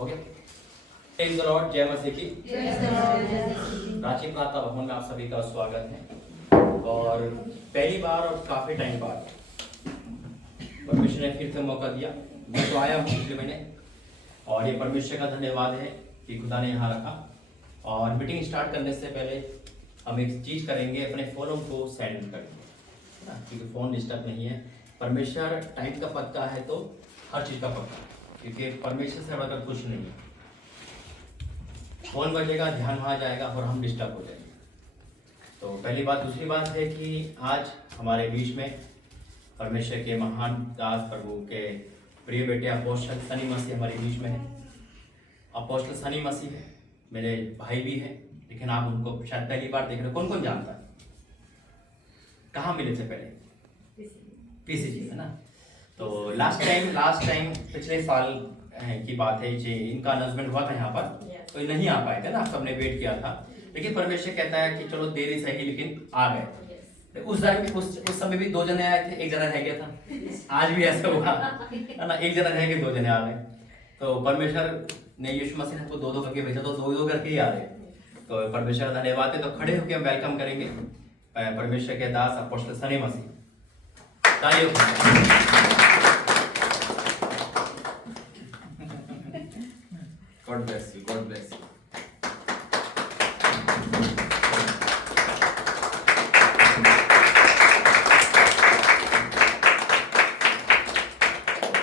हो गया। Praise the Lord, जय मसीह की। रांची प्रार्थना भवन में आप सभी का स्वागत है। और पहली बार और काफ़ी टाइम बाद परमेश्वर ने फिर से मौका दिया। मैं तो आया हूँ पिछले महीने और ये परमेश्वर का धन्यवाद है कि खुदा ने यहाँ रखा। और मीटिंग स्टार्ट करने से पहले हम एक चीज़ करेंगे, अपने फ़ोनों को साइलेंट करेंगे क्योंकि फ़ोन डिस्टर्ब नहीं है। परमेश्वर टाइम का पक्का है तो हर चीज़ का पक्का, क्योंकि परमेश्वर से बगैर कुछ नहीं है। फोन बजेगा, ध्यान वहाँ जाएगा और हम डिस्टर्ब हो जाएंगे। तो पहली बात। दूसरी बात है कि आज हमारे बीच में परमेश्वर के महान दास, प्रभु के प्रिय बेटे अपोस्टल सनी मसीह हमारे बीच में है। अपोस्टल सनी मसीह है, मेरे भाई भी हैं, लेकिन आप उनको शायद पहली बार देख रहे हो। कौन कौन जानता है? कहाँ मिले थे पहले? पीसीजी, है ना। तो लास्ट टाइम पिछले साल की बात है जी, इनका अनाउंसमेंट हुआ था यहाँ पर, तो नहीं आ पाए थे ना, सबने वेट किया था। लेकिन परमेश्वर कहता है कि चलो देरी सही लेकिन आ गए। उस समय भी 2 जने आए थे, 1 जना रह गया था। आज भी ऐसा हुआ है ना, 1 जना रह गए, 2 जने आ गए। तो परमेश्वर ने यीशु मसीह ने हमको 2-2 करके भेजा, तो 2-2 करके ही आ रहे। तो परमेश्वर धन्यवाद है। तो खड़े होकर हम वेलकम करेंगे परमेश्वर के दास apostle Sunny Masih. God bless you. God bless you.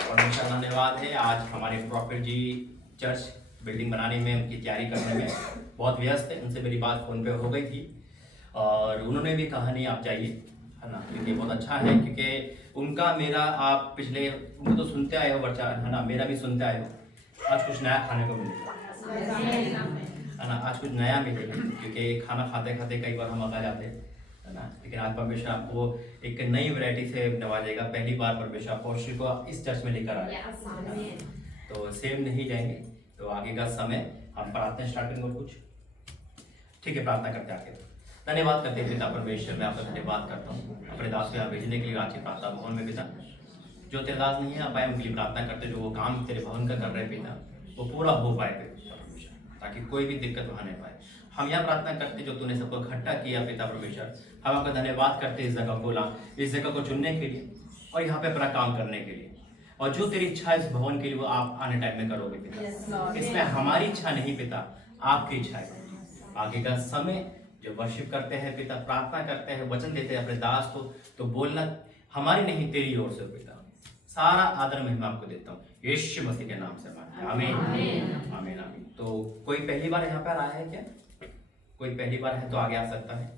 परमेश्वर धन्यवाद है। आज हमारे प्रॉफिट जी चर्च बिल्डिंग बनाने में, उनकी तैयारी करने में बहुत व्यस्त है। उनसे मेरी बात फ़ोन पे हो गई थी और उन्होंने भी कहा नहीं आप जाइए, है ना, क्योंकि बहुत अच्छा है। क्योंकि उनका मेरा, आप पिछले उनको तो सुनते आए हो बच्चा, है ना, मेरा भी सुनते आए हो। आज कुछ नया खाने को मिलेगा, है ना, आज कुछ नया मिलेगा। क्योंकि खाना खाते खाते कई बार हम अगा जाते हैं, है ना, लेकिन आज परमेश्वर आपको एक नई वैरायटी से नवाजेगा। पहली बार परमेश्वर अपोस्टल को इस चर्च में लेकर आए, तो सेम नहीं जाएंगे। तो आगे का समय हम प्रार्थना स्टार्ट करेंगे। कुछ ठीक है, प्रार्थना करते आगे। धन्यवाद करते हैं पिता परमेश्वर, मैं आपका धन्यवाद करता हूँ अपने दास को यहाँ भेजने के लिए रांची प्रार्थना भवन में। पिता, जो तेरे दास नहीं है आप आए, उनके लिए प्रार्थना करते, जो वो काम तेरे भवन का कर रहे हैं पिता, वो पूरा हो पाए परमेश्वर, ताकि कोई भी दिक्कत वहाँ नहीं पाए। हम यहाँ प्रार्थना करते जो तूने सबको इकट्ठा किया पिता परमेश्वर, हम आपका धन्यवाद करते इस जगह को इस जगह को चुनने के लिए और यहाँ पे अपना काम करने के लिए। और जो तेरी इच्छा है इस भवन के लिए वो आप आने टाइम में करोगे पिता। इसमें हमारी इच्छा नहीं पिता, आपकी इच्छा है। आगे का समय जो वर्शिप करते हैं पिता, प्रार्थना करते हैं, वचन देते हैं अपने दास को, तो बोलना हमारी नहीं तेरी ओर से पिता। सारा आदर मैं आपको देता हूँ यीशु मसीह के नाम से मांगते हैं, आमीन आमीन आमीन। तो कोई पहली बार यहाँ पर आया है क्या? कोई पहली बार है तो आगे आ सकता है।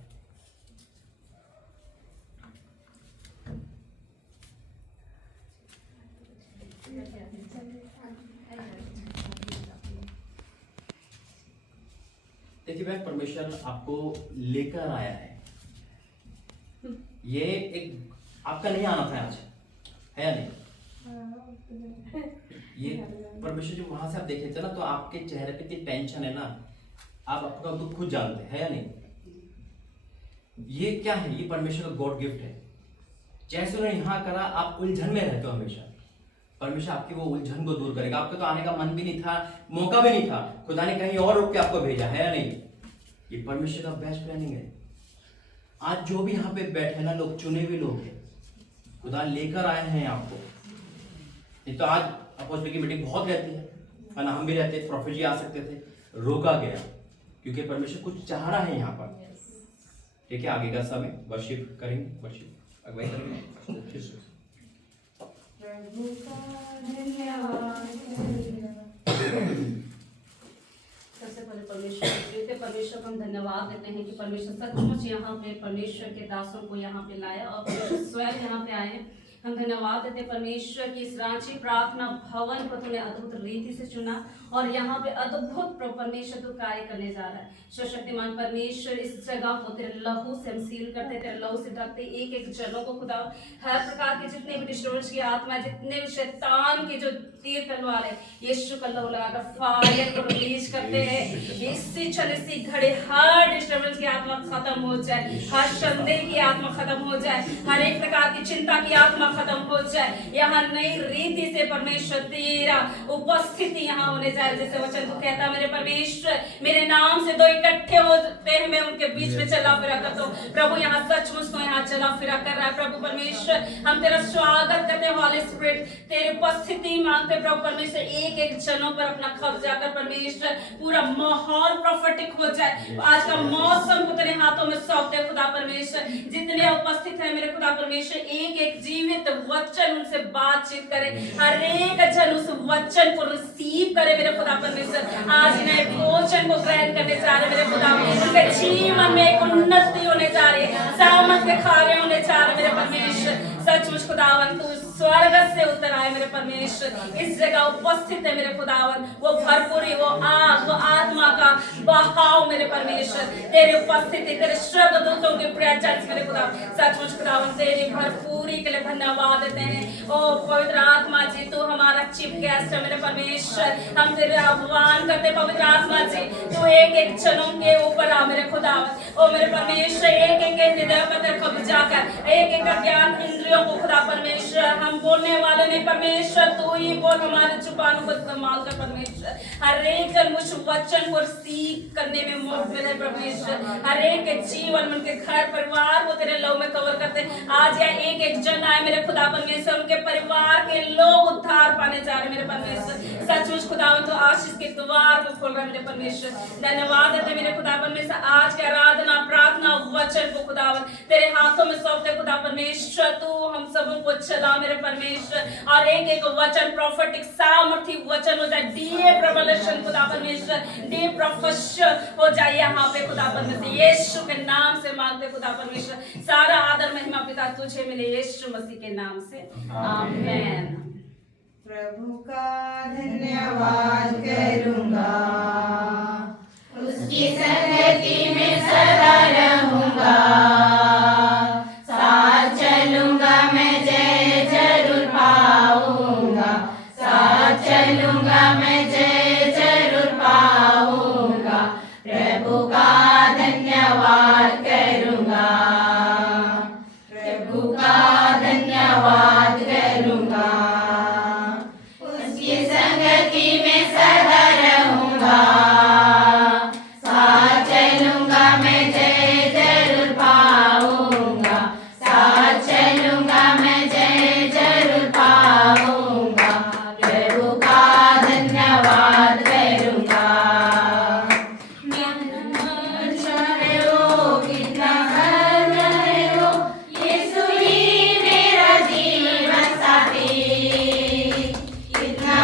देखिए भाई, परमेश्वर आपको लेकर आया है। ये एक आपका नहीं आना था आज, है या नहीं? ये परमेश्वर जो वहां से आप देखे थे ना, तो आपके चेहरे पे इतनी टेंशन है ना, आप अपना दुख खुद जानते हैं या नहीं? ये क्या है? ये परमेश्वर का गॉड गिफ्ट है। जैसे उन्होंने यहाँ करा, आप उलझन में रहते हो हमेशा, परमेश्वर आपकी वो उलझन को दूर करेगा। आपको तो आने का मन भी नहीं था, मौका भी नहीं था, खुदा ने कहीं और रुक के आपको भेजा, है या नहीं? ये परमेश्वर का बेस्ट प्लानिंग है। आज जो भी यहाँ पे बैठे ना लोग, चुने हुए लोग हैं, खुदा लेकर आए हैं आपको। नहीं तो आज अपोस्टल की मीटिंग बहुत रहती है ना, हम भी रहते, प्रॉफिट जी आ सकते थे, रोका गया क्योंकि परमेश्वर कुछ चाह रहा है यहाँ पर। ठीक है, आगे का समय वर्शिप करेंगे, वर्शिप अगुवाई करेंगे। सबसे पहले परमेश्वर को हम धन्यवाद देते हैं कि परमेश्वर सचमुच यहाँ पे परमेश्वर के दासों को यहाँ पे लाया और परमेश्वर स्वयं यहाँ पे आए हैं। हम धन्यवाद देते परमेश्वर की इस रांची प्रार्थना भवन को तूने अद्भुत रीति से चुना और यहाँ पे अद्भुत परमेश्वर तू कार्य करने जा रहा है। शक्तिमान परमेश्वर, इस जगह को तेरे लहू से हम सील करते, तेरे लहू से ढकते, एक एक जनों को खुदा हर प्रकार के जितने भी डिस्टर्बेंस की आत्मा, जितने भी शैतान के जो तीर तलवार है, यीशु का लहू लगाकर फायर को रिलीज करते हैं। इसी क्षण इसी घड़ी हर डिस्टर्बेंस की आत्मा खत्म हो जाए, हर संदेह की आत्मा खत्म हो जाए, हर एक प्रकार की चिंता की आत्मा खत्म हो जाए। यहाँ नई रीति से परमेश्वर तेरा उपस्थिति यहाँ होने जाए। जैसे वचन तू कहता है मेरे परमेश्वर मेरे नाम से दो इकट्ठे होते हैं मैं उनके बीच में चला फिरा करता हूँ। प्रभु यहाँ सचमुच तो यहाँ चला फिरा कर रहा है। प्रभु परमेश्वर हम तेरा स्वागत करते हैं हॉली स्पिरिट, तेरी उपस्थिति मांगते हैं प्रभु परमेश्वर। एक एक जनों पर अपना कब्जा कर परमेश्वर, पूरा माहौल प्रोफेटिक हो जाए। आज का मौसम को तेरे हाथों में सौंपते हैं खुदा परमेश्वर। जितने उपस्थित है मेरे खुदा परमेश्वर, एक एक जीवित वचन उनसे बातचीत करे, हर एक जन उस वचन को रिसीव करे मेरे खुदा परमेश्वर। आज नए भोजन को ग्रहण करने जा रहे मेरे खुदा, उनके जीवन में एक उन्नति होने जा रही है, सामर्थ के कार्य होने जा रहे मेरे परमेश्वर। सचमुच खुदावन तू स्वर्ग से उतर आए मेरे परमेश्वर, इस जगह उपस्थित है मेरे खुदावन। वो भरपूरी, वो आग, वो आत्मा का बहाव मेरे परमेश्वर, तेरी उपस्थिति, तेरे स्वर्गदूतों के प्रेजेंस मेरे खुदा। सचमुच खुदावन तेरी भरपूरी के लिए धन्यवाद देते हैं। ओ पवित्र आत्मा जी तू हमारा चीफ गेस्ट है मेरे परमेश्वर। हम तेरे आह्वान करते पवित्र आत्मा जी, तू एक एक जनों के ऊपर आ मेरे खुदावन। ओ मेरे परमेश्वर एक एक हृदय पर तेरे कब्जा कर, एक एक ज्ञान इंद्रियों को खुदा परमेश्वर। हम बोलने वाले नहीं परमेश्वर, तू ही बोल, हमारे जुबानों को इस्तेमाल कर परमेश्वर। हर एक जन उस वचन को सीख करने में मुक्त है परमेश्वर। हर एक के जीवन, उनके घर परिवार को तेरे लव में कवर करते। आज यह एक एक जन आए मेरे खुदा परमेश्वर, उनके परिवार के लोग उद्धार पाने जा रहे मेरे परमेश्वर। सचमुच खुदावन तो आशीष के द्वार को खोल रहा मेरे परमेश्वर। धन्यवाद देते मेरे खुदा परमेश्वर। आज के आराधना प्रार्थना वचन को खुदावन तेरे हाथों में सौंपते खुदा परमेश्वर। तू हम सबों को चला मेरे परमेश्वर, और एक एक वचन प्रोफेटिक सामर्थी वचन हो जाए। डीप रेवलेशन खुदा परमेश्वर, डीप प्रोफेशन हो जाए यहाँ पे खुदा परमेश्वर। यीशु के नाम से मांगते खुदा परमेश्वर। सारा आदर महिमा पिता तुझे मिले यीशु मसीह के नाम से, आमीन। प्रभु का धन्यवाद करूंगा, उसकी संगति में सदा रहूंगा, साथ चलूंगा मैं जय जरूर पाऊंगा, साथ चलूंगा मैं जय जरूर पाऊंगा। प्रभु का धन्यवाद करूंगा, प्रभु का धन्यवाद करूंगा, उसकी संगति में सदा रहूंगा, साथ चलूंगा मैं जय जरूर पाऊंगा, साथ चलूंगा मैं जय जरूर पाऊंगा। प्रभु का धन्यवाद करूंगा। अच्छा है वो, कितना धन्य है वो, यीशु ही मेरा जीवन साथी। कितना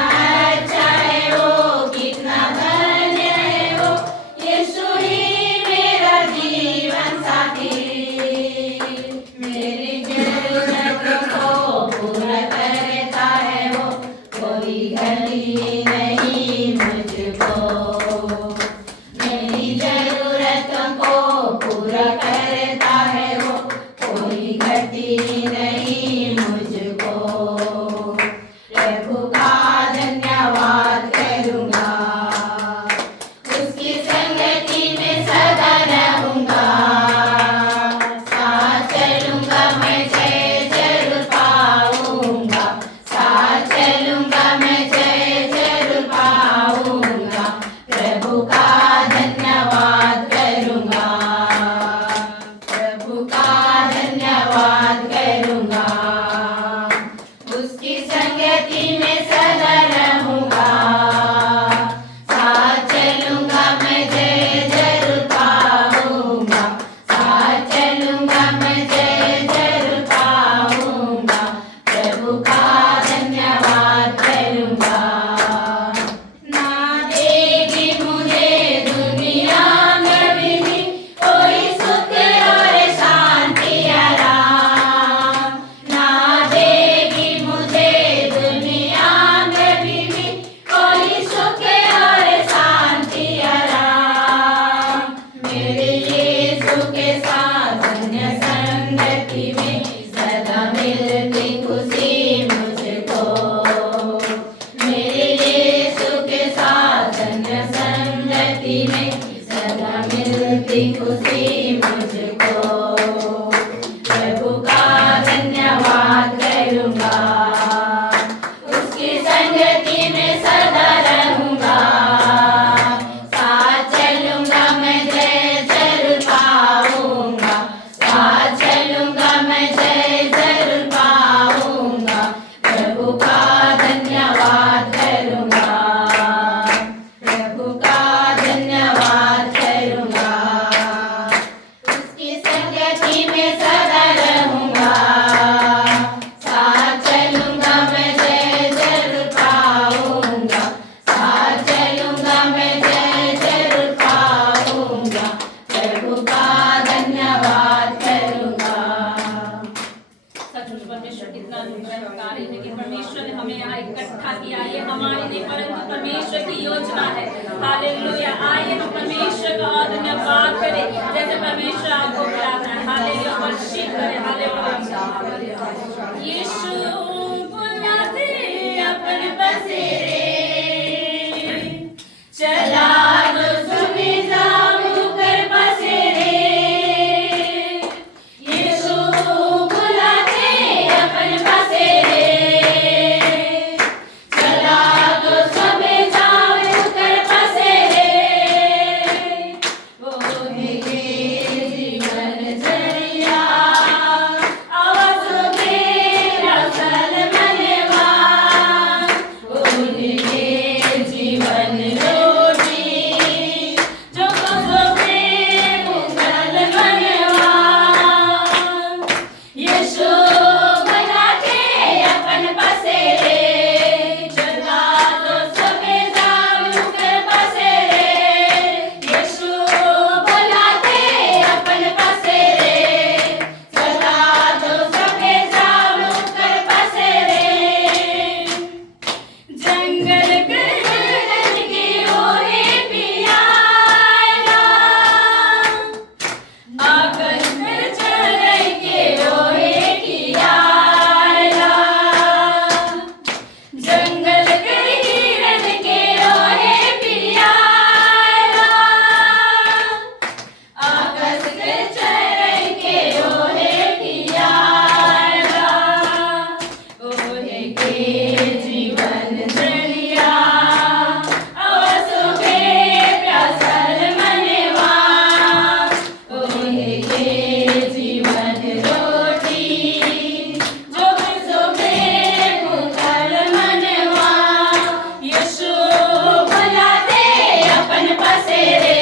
अच्छा है वो, कितना धन्य है वो, यीशु ही मेरा जीवन साथी। मेरी जरूरतों को पूरा करता है वो, कोई घटी नहीं मुझको। मेरी जरूरतों को पूरा करता है वो, कोई घटी नहीं मुझको। प्रभु का धन्यवाद करूंगा, उसकी संगति में सदा रहूंगा, साथ चलूंगा मैं जय जरूर पाऊंगा, साथ चलूंगा मैं जय जरूर पाऊंगा। प्रभु का धन्यवाद करूंगा, प्रभु का धन्यवाद करूंगा, उसकी संगति में सदा किया, ये हमारी नहीं परंतु परमेश्वर की योजना है। हालेलुया। आइए हम परमेश्वर का और धन्यवाद करें जैसे परमेश्वर आपको बुलाता है। हालेलुया। वर्शिप करें। हालेलुया। यीशु बुलाते अपने बसेरे, चला दो सुने जाऊं कर बसेरे। यीशु बुलाते अपने बसेरे, चला दो सुने जाऊं कर बसेरे। वो है जीवन जरिया, आवाज़ मेरा सल मनवा। वो है जीवन रोटी, जो खुशबू मुगल मनवा। यीशु बुलाते अपन बसेरे, चला दो सबे जाऊं कर बसेरे। यीशु बुलाते अपन बसेरे, चला दो सबे जाऊं कर बसेरे। जंगल गर्दन की ओहे पियाला, आकाश में चढ़ के ओहे कियाला। जंगल के हिरन के ओहे पियाला, आकाश के चढ़ के ओहे कियाला। ओहे के जीवन जरिया, आवाज़ों के प्यासल मनवा। ओहे के जीवन रोटी, जो खुशबू मुगल मनवा। यीशु बुलाते अपन बसेरे,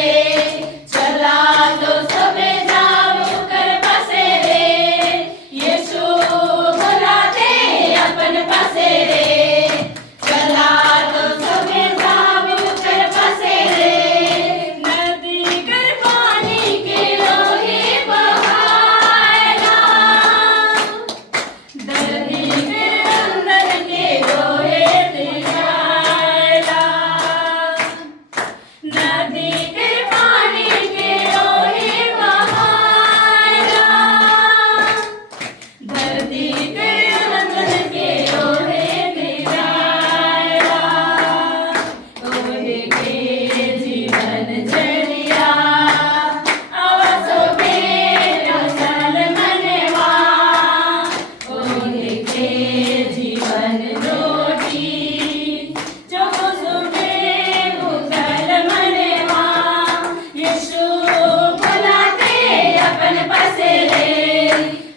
चला दो सबे जाऊं कर बसेरे। यीशु बुलाते अपन बसेरे, चला दो सबे जाऊं कर बसेरे। नदी कर पानी के लोहे बहायला, दर्दी के अंदर के रोए दिखायला। नदी के पानी के रोए बहायला, दर्दी के अंदर के रोए दिखायला। ओहे के जीवन जरिया, आवाज़ों के प्यासल मनवा। ओहे के जीवन रोटी, जो खुशबू मुगल मनवा। यीशु बुलाते अपन बसेरे,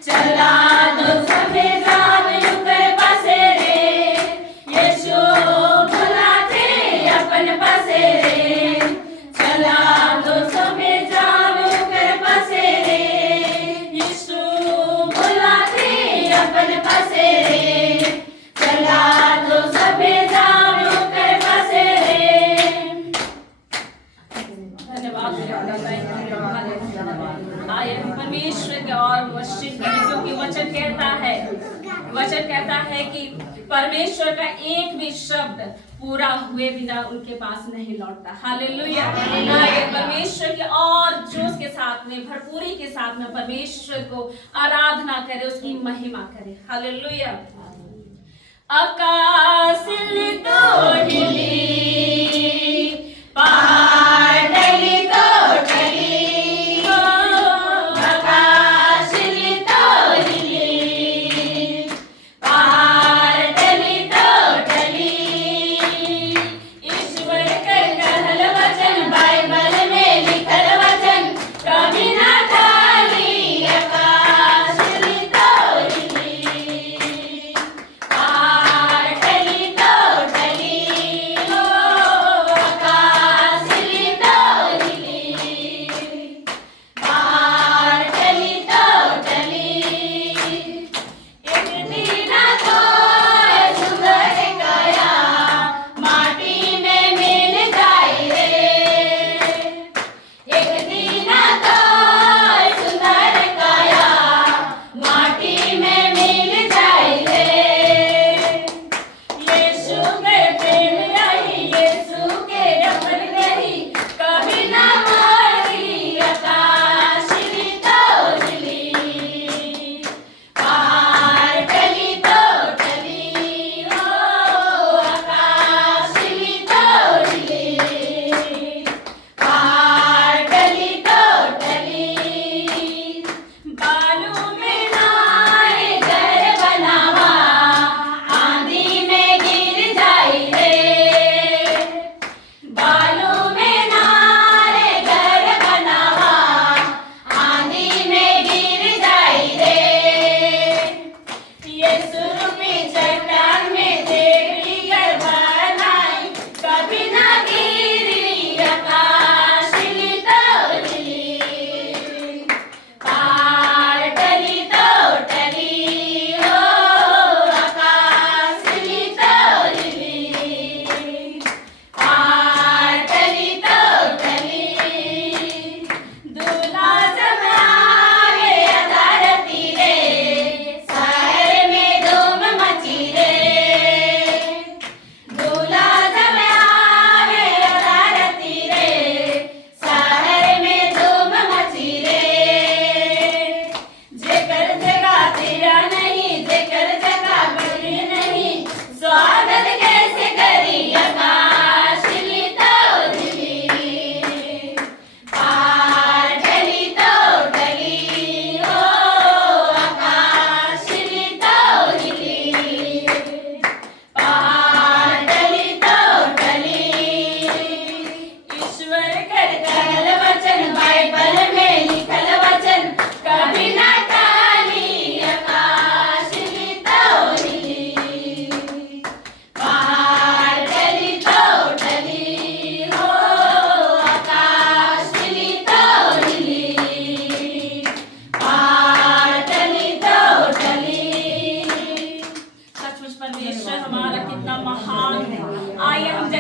चला दो सबे जाऊं कर बसेरे। यीशु बुलाते अपन बसेरे, चला दो सबे जाऊं कर बसेरे। यीशु बुलाते अपन बसेरे, चला दो सबे जाऊं कर बसेरे। धन्यवाद। आइए हम परमेश्वर के और वर्शिप करें, क्योंकि वचन कहता है कि परमेश्वर का एक भी शब्द पूरा हुए बिना उनके पास नहीं लौटता। हालेलुया। आइए परमेश्वर के और जोश के साथ में, भरपूरी के साथ में परमेश्वर को आराधना करें, उसकी महिमा करें। हालेलुया। आकाश तो हिली, पहाड़ टली तो टली। आकाश तो हिली, पहाड़ टली तो टली। ईश्वर का कहल वचन, बाइबल में लिखल वचन, कभी ना टाली। आकाश तो हिली, पहाड़ टली तो टली।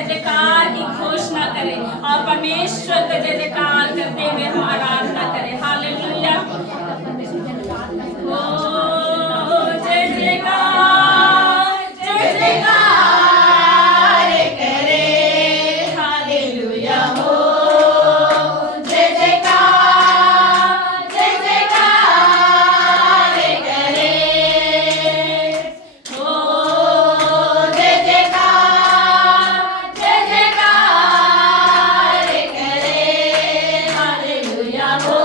जयकार की घोषणा करें और परमेश्वर का जय जयकार करते हुए हम आराधना करें। हालेलुया। ओ जय जयकार, जय जयकार करे। हालेलुया हो जय जयकार, जय जयकार करे। ओ जय जयकार, जय जयकार करे। हालेलुया हो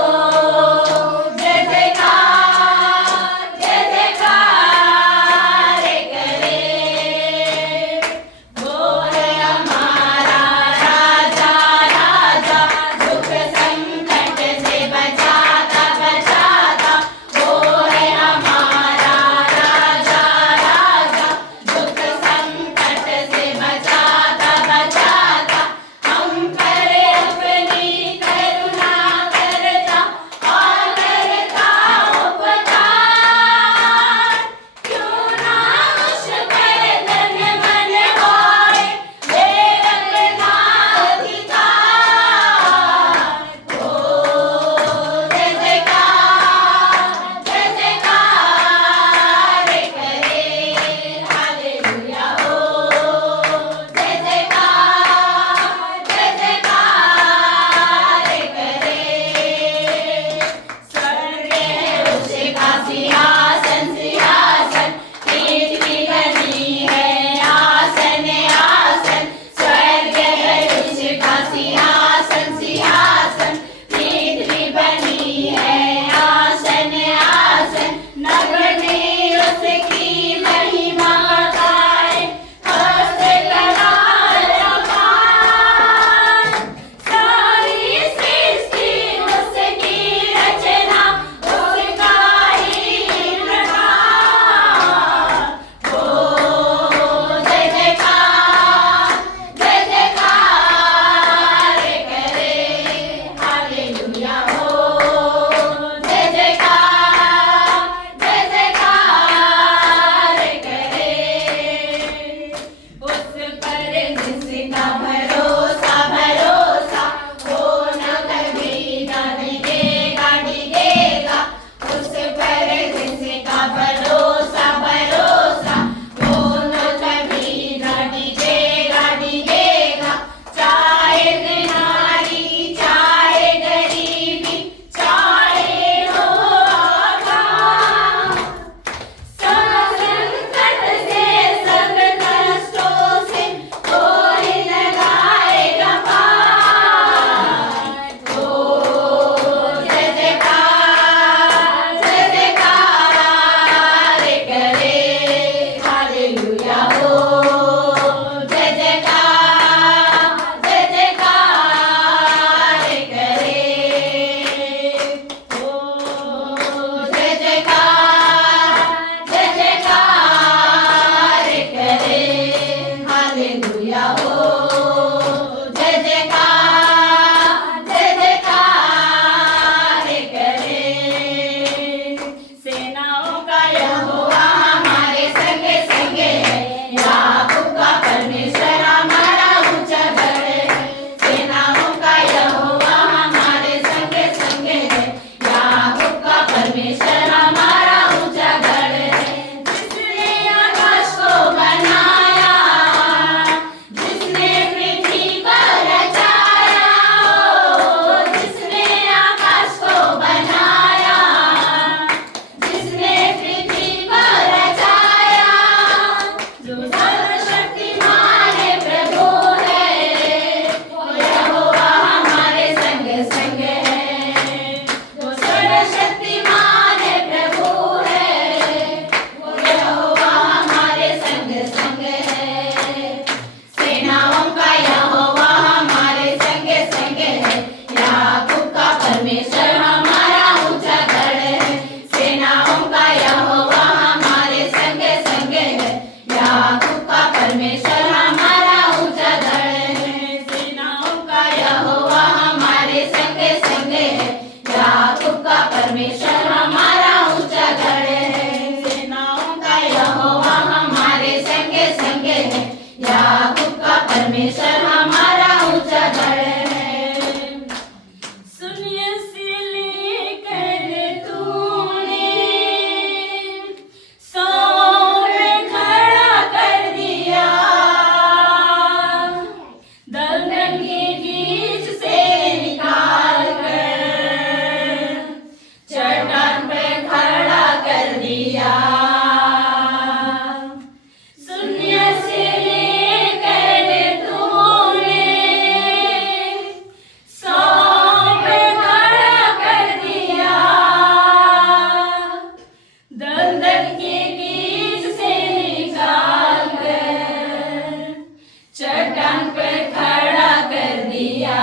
चट्टान पे खड़ा कर दिया।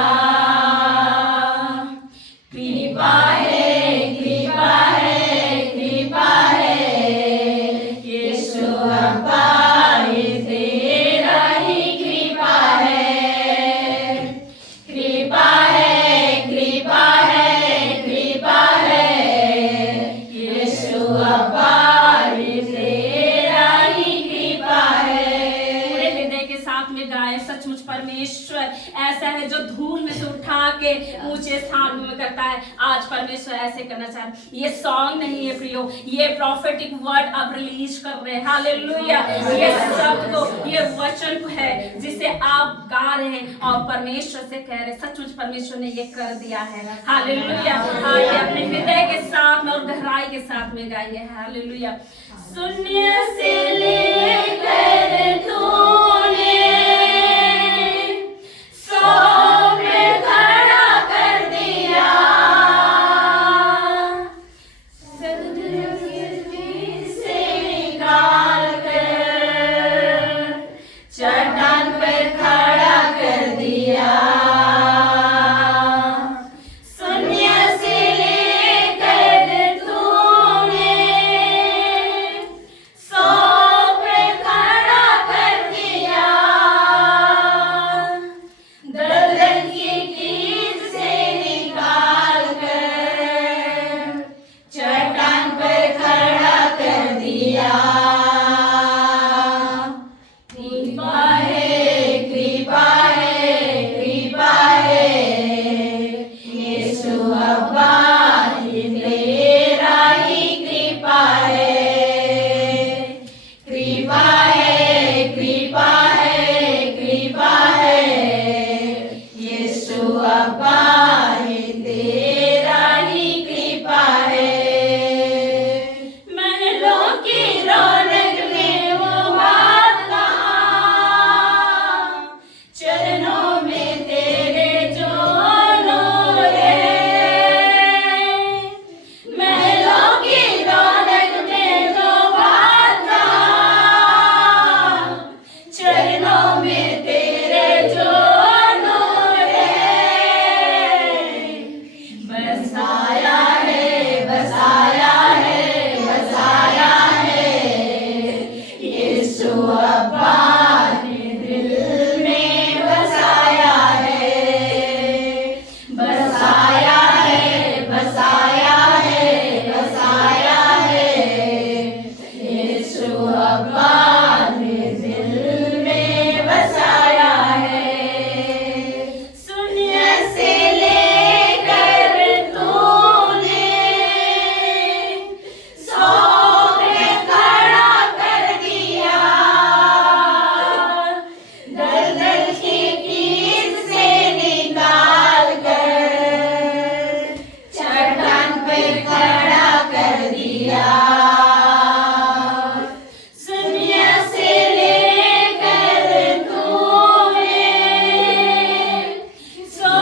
कृपा है, कृपा है, कृपा है, यीशु अब्बा ये तेरा ही कृपा है। कृपा है, कृपा है, कृपा है, यीशु अब्बा ये तेरा ही कृपा है। पूरे हृदय के साथ में गाए, सचमुच परमेश्वर ऐसा है जो धूल में से उठा के ऊंचे स्थान में करता है। आज परमेश्वर ऐसे करना चाह रहे हैं। ये सॉन्ग नहीं है प्रियो, ये प्रॉफिटिक वर्ड आप रिलीज कर रहे हैं। हालेलुया। ये शब्द को, ये वचन को है जिसे आप गा रहे हैं और परमेश्वर से कह रहे हैं। सचमुच परमेश्वर ने ये कर दिया है। हालेलुया। आइए अपने हृदय के साथ में और गहराई के साथ में गाइए। हालेलुया। शून्य से लेकर तूने सौ में खड़ा कर दिया। से निकाल कर चट्टान पर खड़ा कर दिया। शून्य से लेकर तूने सौ पे खड़ा कर दिया। दलदल की कीच से निकाल कर चट्टान पर खड़ा कर दिया। कृपा है, कृपा है, कृपा है, यीशु अब्बा ये तेरा ही कृपा है। कृपा है, कृपा है, कृपा है, यीशु अब्बा ये तेरा ही कृपा है। महलों की रौनक में वो बात कहाँ, चरणों में तेरे जो नूर है। महलों की रौनक में जो बात कहाँ, चरणों में तेरे जो नूर है। बसाया है, बसाया है, बसाया है, यीशु अब्बा ने दिल में बसाया है। बसाया है, बसाया है, बसाया है, यीशु अब्बा ने दिल में बसाया है। शून्य से लेकर तूने सौ पे खड़ा कर दिया। दलदल की कीच से निकाल कर चट्टान पे खड़ा कर दिया। शून्य से लेकर तूने सौ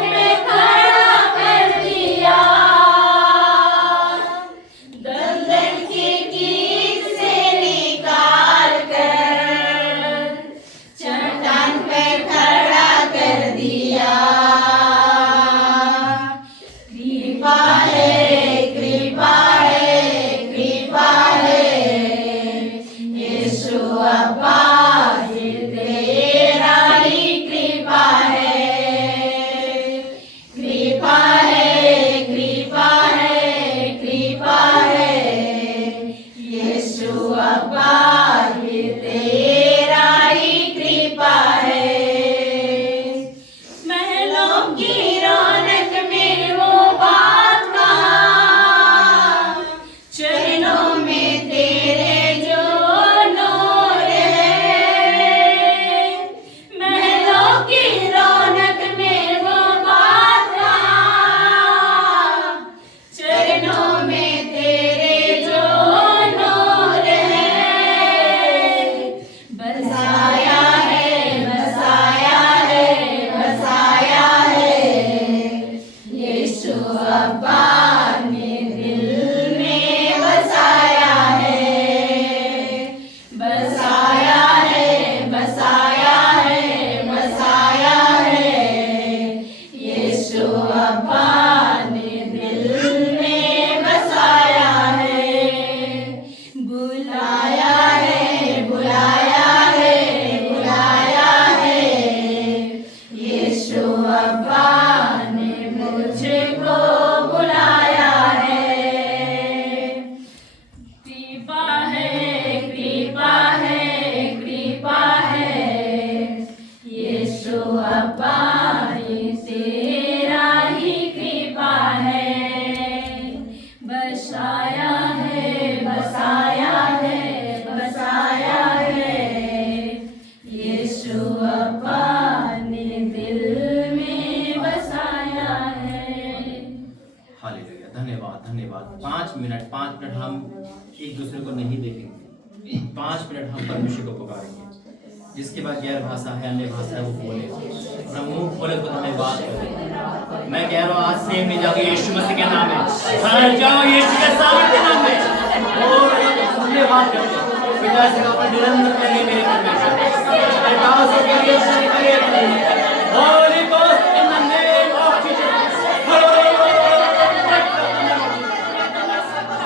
पे खड़ा कर दिया। दलदल की कीच से निकाल कर चट्टान पे अपने दिल में बसाया है। हालेलुया, धन्यवाद धन्यवाद। 5 मिनट हम एक दूसरे को नहीं देखेंगे, 5 मिनट हम परमेश्वर को पुकारेंगे। जिसके बाद गैर भाषा है, अन्य भाषा है, वो बोले, अपना मुंह खोले तो धन्यवाद करें। मैं कह रहा हूँ आज से नहीं जाओगे, यीशु मसीह के नाम में हर जाओ, यीशु के सामर्थ्य के नाम में और धन्यवाद करते। पिता से अपना निरंतर करिए मेरे परमेश्वर, पिता से करिए Holi ghost in the name of Jesus.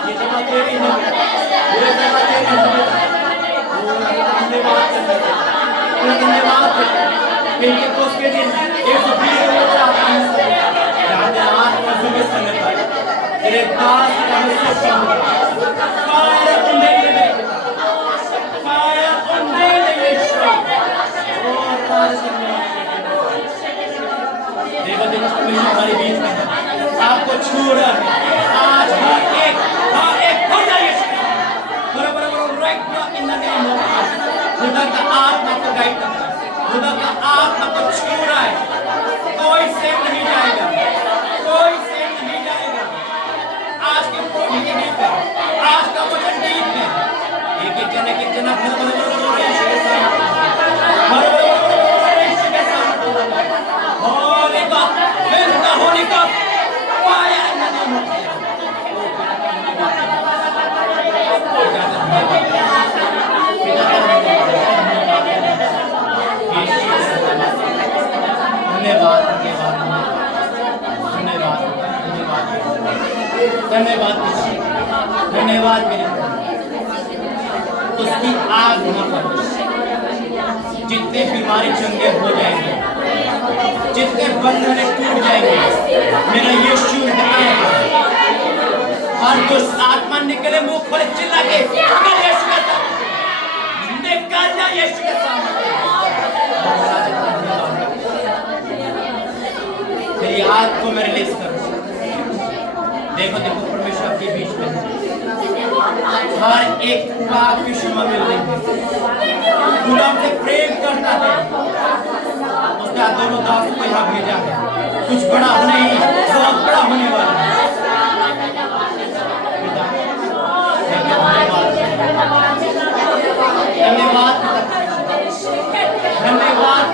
ये जगह तेरी है, ये जगह तेरी है। धन्यवाद करते, धन्यवाद इनके कोस के दिन 120 लोग आते हैं याद आत्मा सुबह संगत पर तेरे दास का मस्तिष्क fire on daily fire on daily और देखो देखो हमारे बीच में है, आपको छू रहा है आज हर एक हो जाइए बराबर right in the name of खुदा का आत्मा को गाइड करता है, खुदा का आत्मा को छू रहा है। कोई सेव नहीं जाएगा, कोई सेव नहीं जाएगा। आज के प्रोग्राम के बीच में आज का वचन बीच में एक एक जना होली का फिर का होली का fire in the name of धन्यवाद धन्यवाद धन्यवाद मेरे उसकी आग यहाँ पर जितने बीमारी चंगे हो जाएंगे, जितने बंधन टूट जाएंगे, मेरा यीशु हर दुष्ट आत्मा निकले मुंह खोले चिल्ला के निकल जा यीशु के सामने। मेरी आग को मैं रिलीज करूं। देखो देखो परमेश्वर आपके बीच में हर एक पाप की क्षमा मिल रही है। खुदा हमसे प्रेम करता है, उसने दोनों दासों को यहाँ भेजा है। कुछ बड़ा नहीं, बहुत बड़ा होने वाला है। धन्यवाद धन्यवाद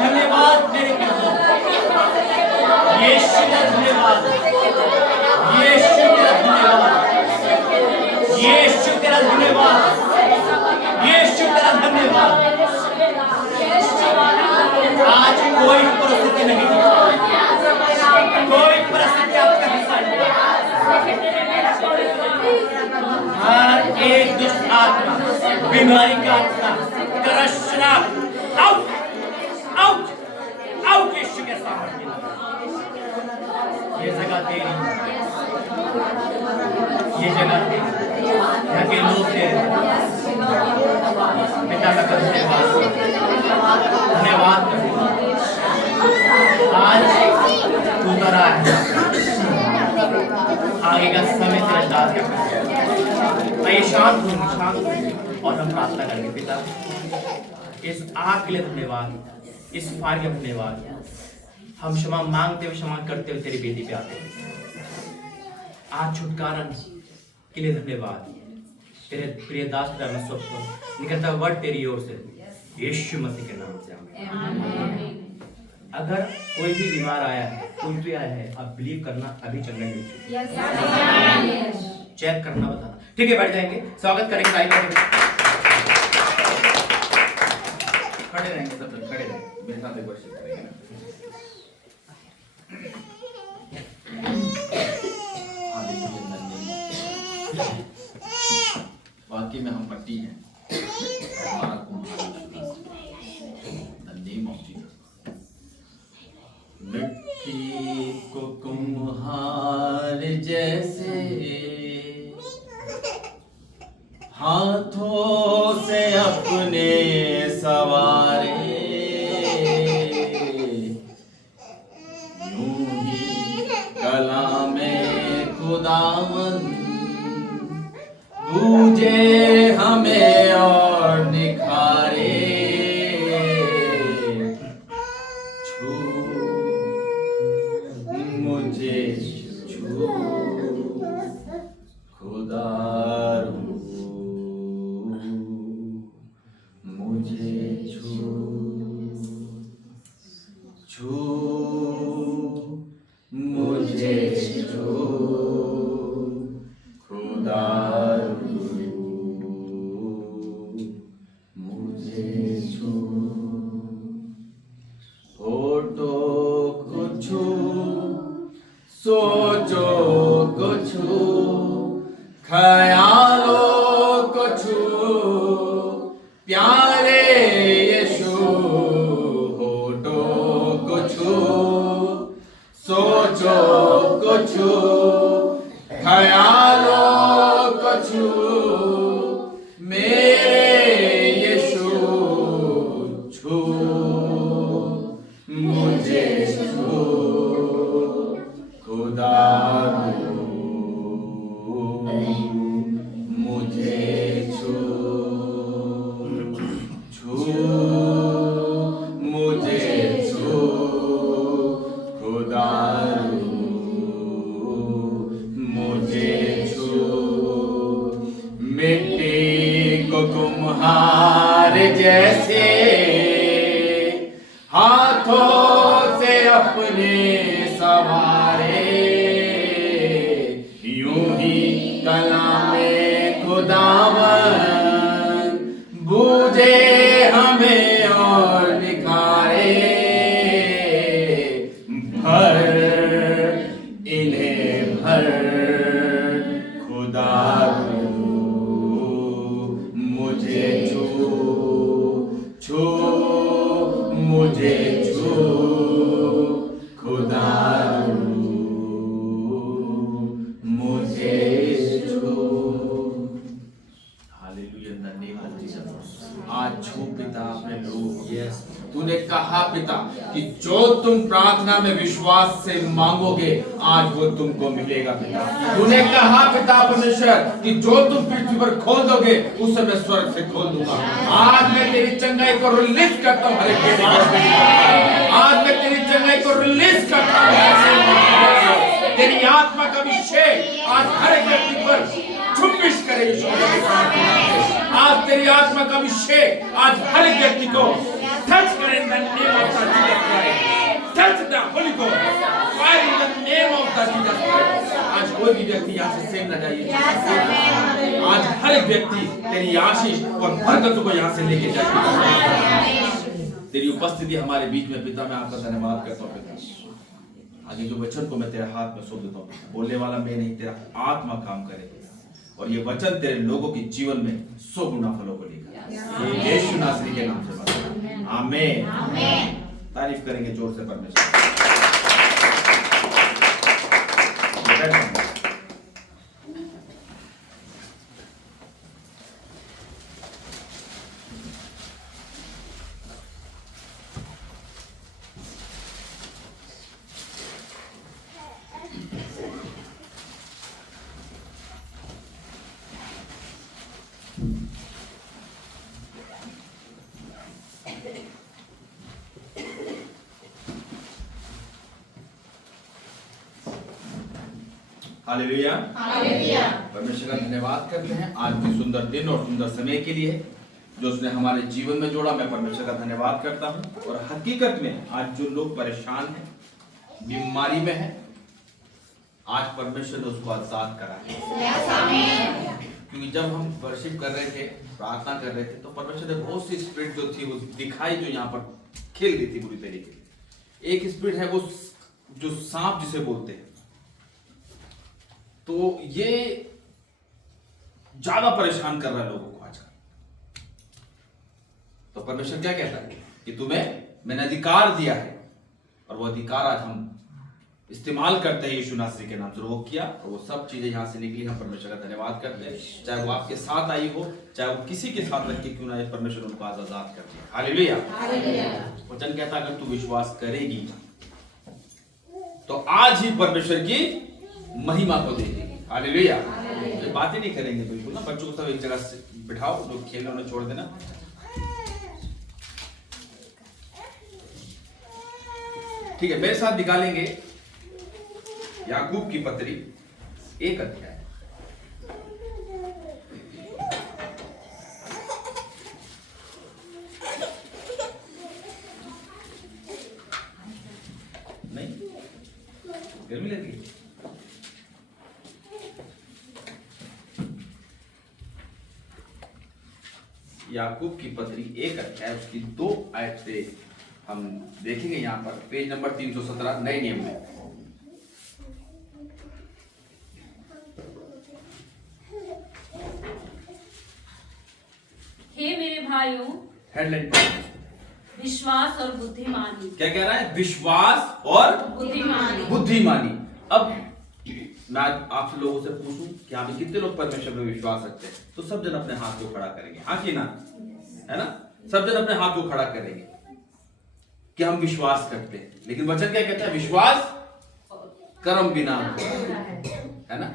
धन्यवाद मेरे यीशु का धन्यवाद, यीशु का धन्यवाद, यीशु का धन्यवाद, यीशु का धन्यवाद। आज कोई परिस्थिति नहीं, कोई परिस्थिति आपका हिस्सा नहीं। हर एक दुष्ट आत्मा, बीमारी का आत्मा, करशना आउट आउट आउट यीशु के सामने। ये जगह तेरी, ये जगह तेरी, यहाँ के लोग तेरे, पिता का धन्यवाद धन्यवाद। आज तू करा है, आगे का समय तेरा दास है। मैं शांत हूँ और हम प्रार्थना करेंगे। पिता इस आग के लिए धन्यवाद, इस फायर के लिए धन्यवाद। हम क्षमा मांगते हुए, क्षमा करते हुए तेरी बेदी पे आते हैं। आज छुटकारा के लिए धन्यवाद। तेरे प्रिय दास का मैं स्वप्न निकलता वर्ड तेरी ओर से यीशु मसीह के नाम से आमीन। अगर कोई भी बीमार आया है, कोई भी आया है, आप बिलीव करना अभी चंगा मिल चेक करना बताना। ठीक है, बैठ जाएंगे, स्वागत करेंगे। खड़े रहेंगे, सब लोग खड़े रहेंगे, मेरे साथ एक वर्शिप करेंगे। वाकई में हम पट्टी हैं, हमारा कुम्हार द नेम ऑफ जीसस। मिट्टी को कुम्हार जैसे हाथों से अपने सवारे, यूं ही कलामे खुदावंद बूझे हमें और निखारे। दामन बूझे हमें और निखारे, भर इन्हें भर खुदा मुझे छू मुझे छू खुदा मुझे छू। Hallelujah, in the name of Jesus. आज छू पिता अपने लोग। यस तूने कहा पिता कि जो तुम प्रार्थना में विश्वास से मांगोगे आज वो तुमको मिलेगा पिता। तूने कहा पिता परमेश्वर कि जो तुम पृथ्वी पर खोल दोगे उस समय स्वर्ग से खोल दूंगा। आज मैं तेरी चंगाई को रिलीज करता हूँ हर एक व्यक्ति पर। आज मैं तेरी चंगाई को रिलीज करता हूँ। तेरी आत्मा का अभिषेक आज हर एक व्यक्ति पर छुपिश करे यीशु मसीह। आज तेरी आत्मा का अभिषेक आज हर एक व्यक्ति को टच करे इन the name of Jesus Christ. Touch the Holi ghost fire in the name of Jesus Christ. आज कोई भी व्यक्ति यहाँ से सेम न जाइए। आज हर एक व्यक्ति तेरी आशीष और बरकतों को यहाँ से लेके जाए। तेरी उपस्थिति हमारे बीच में पिता, मैं आपका धन्यवाद करता हूँ पिता। आगे जो वचन को मैं तेरे हाथ में सौंप देता हूँ, बोलने वाला मैं नहीं, तेरा आत्मा काम करे और ये वचन तेरे लोगों के जीवन में 100 गुना फलों को लेकर यीशु नासरी के नाम से बात। आमीन। तारीफ करेंगे जोर से परमेश्वर। हालेलुया। परमेश्वर का धन्यवाद करते हैं आज के सुंदर दिन और सुंदर समय के लिए जो उसने हमारे जीवन में जोड़ा। मैं परमेश्वर का धन्यवाद करता हूँ। और हकीकत में आज जो लोग परेशान हैं, बीमारी में हैं, आज परमेश्वर ने उसको आजाद करा है। क्योंकि जब हम वर्शिप कर रहे थे, प्रार्थना कर रहे थे, तो परमेश्वर ने बहुत सी स्पिरिट जो थी वो दिखाई, जो यहाँ पर खेल रही थी बुरी तरीके से। एक स्पिरिट है वो जो सांप जिसे बोलते हैं, तो ये ज्यादा परेशान कर रहा है लोगों को आजकल। तो परमेश्वर क्या कहता है कि तुम्हें मैंने अधिकार दिया है, और वो अधिकार आज हम इस्तेमाल करते हैं यीशु नासरी के नाम से। वो किया और वो सब चीजें यहां से निकली। हम परमेश्वर का धन्यवाद करते हैं। चाहे वो आपके साथ आई हो, चाहे वो किसी के साथ रख के क्यों ना आए, परमेश्वर उनको आज आजाद कर दिया। हालेलुया। वचन कहता है अगर तू विश्वास करेगी तो आज ही परमेश्वर की महिमा को देखेगी। हालेलुया। बातें नहीं करेंगे बिल्कुल ना। बच्चों को सब एक जगह से बिठाओ, लोग खेलने उन्हें छोड़ देना। ठीक है, मेरे साथ निकालेंगे याकूब की पत्री 1 अध्याय। नहीं, गर्मी लगी। याकूब की पत्री 1 अध्याय उसकी 2 आयत से हम देखेंगे। यहाँ पर पेज नंबर 317 नए नियम में। हे मेरे भाइयों, हेडलाइन विश्वास और बुद्धिमानी। क्या कह रहा है? विश्वास और बुद्धिमानी। बुद्धिमानी। अब मैं आप लोगों से पूछूं कि आप कितने लोग परमेश्वर पर विश्वास रखते हैं? तो सब जन अपने हाथ को खड़ा करेंगे, हाँ कि ना? है ना? सब जन अपने हाथ को खड़ा करेंगे कि हम विश्वास करते हैं। लेकिन वचन क्या कहता है? विश्वास कर्म बिना, है ना?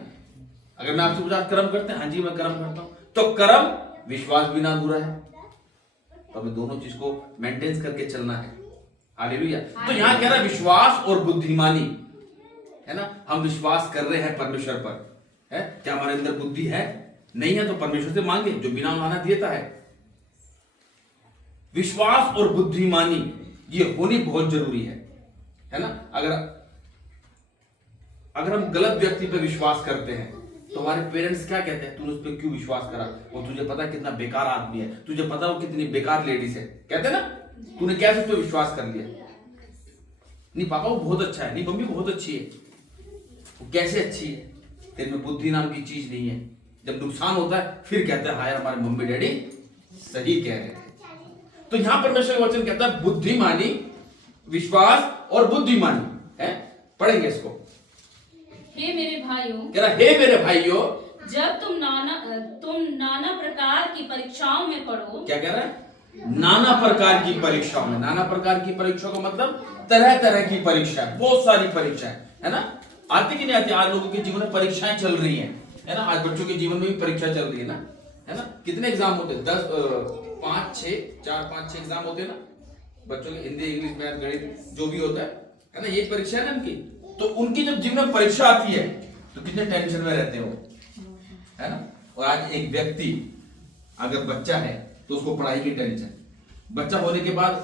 अगर मैं आपसे पूछा कर्म करते हैं, हाँ जी मैं कर्म करता हूं, तो कर्म विश्वास बिना अधूरा है। तो हमें दोनों चीज को मेंटेन करके चलना है। हालेलुया। तो यहाँ कह रहा है विश्वास और बुद्धिमानी, है ना? हम विश्वास कर रहे हैं परमेश्वर पर, है? क्या हमारे अंदर बुद्धि है? नहीं है तो परमेश्वर से मांगे, जो बिना मांगा देता है। विश्वास और बुद्धिमानी ये होनी बहुत जरूरी है ना? अगर हम गलत व्यक्ति पर विश्वास करते हैं तुम्हारे पेरेंट्स क्या कहते हैं, तूने उस पर क्यों विश्वास करा, वो तुझे पता है कितना बेकार आदमी है, तुझे पता वो कितनी बेकार लेडीज है, कहते ना तूने कैसे उस पर विश्वास कर लिया। नहीं पापा वो बहुत अच्छा है, नहीं मम्मी बहुत अच्छी है, वो कैसे अच्छी है, तेरे में बुद्धि नाम की चीज नहीं है। जब नुकसान होता है फिर कहते हैं हाय हमारे मम्मी डैडी सही कह रहे थे। तो यहां परमेश्वर का वचन कहता है बुद्धिमानी, विश्वास और बुद्धिमानी है। पढ़ेंगे इसको। हे मेरे भाइयों, कह रहा हे मेरे भाइयों, जब तुम नाना प्रकार की परीक्षाओं में पढ़ो। क्या कह रहा है, नाना प्रकार की परीक्षाओं में। नाना प्रकार की परीक्षाओं का मतलब तरह तरह की परीक्षा, बहुत सारी परीक्षा है ना। आती कि नहीं आती, आज लोगों के जीवन में परीक्षाएं चल रही हैं, है ना। आज बच्चों के जीवन में भी परीक्षा चल रही है ना। कितने एग्जाम होते हैं, 10 5 6 4 5 6 एग्जाम होते हैं ना बच्चों के, हिंदी इंग्लिश मैथ गणित जो भी होता है ना, ये परीक्षा है ना उनकी। तो उनकी जब जीवन में परीक्षा आती है तो कितने टेंशन में रहते हो, है ना। और आज एक व्यक्ति अगर बच्चा है तो उसको पढ़ाई की टेंशन, बच्चा होने के बाद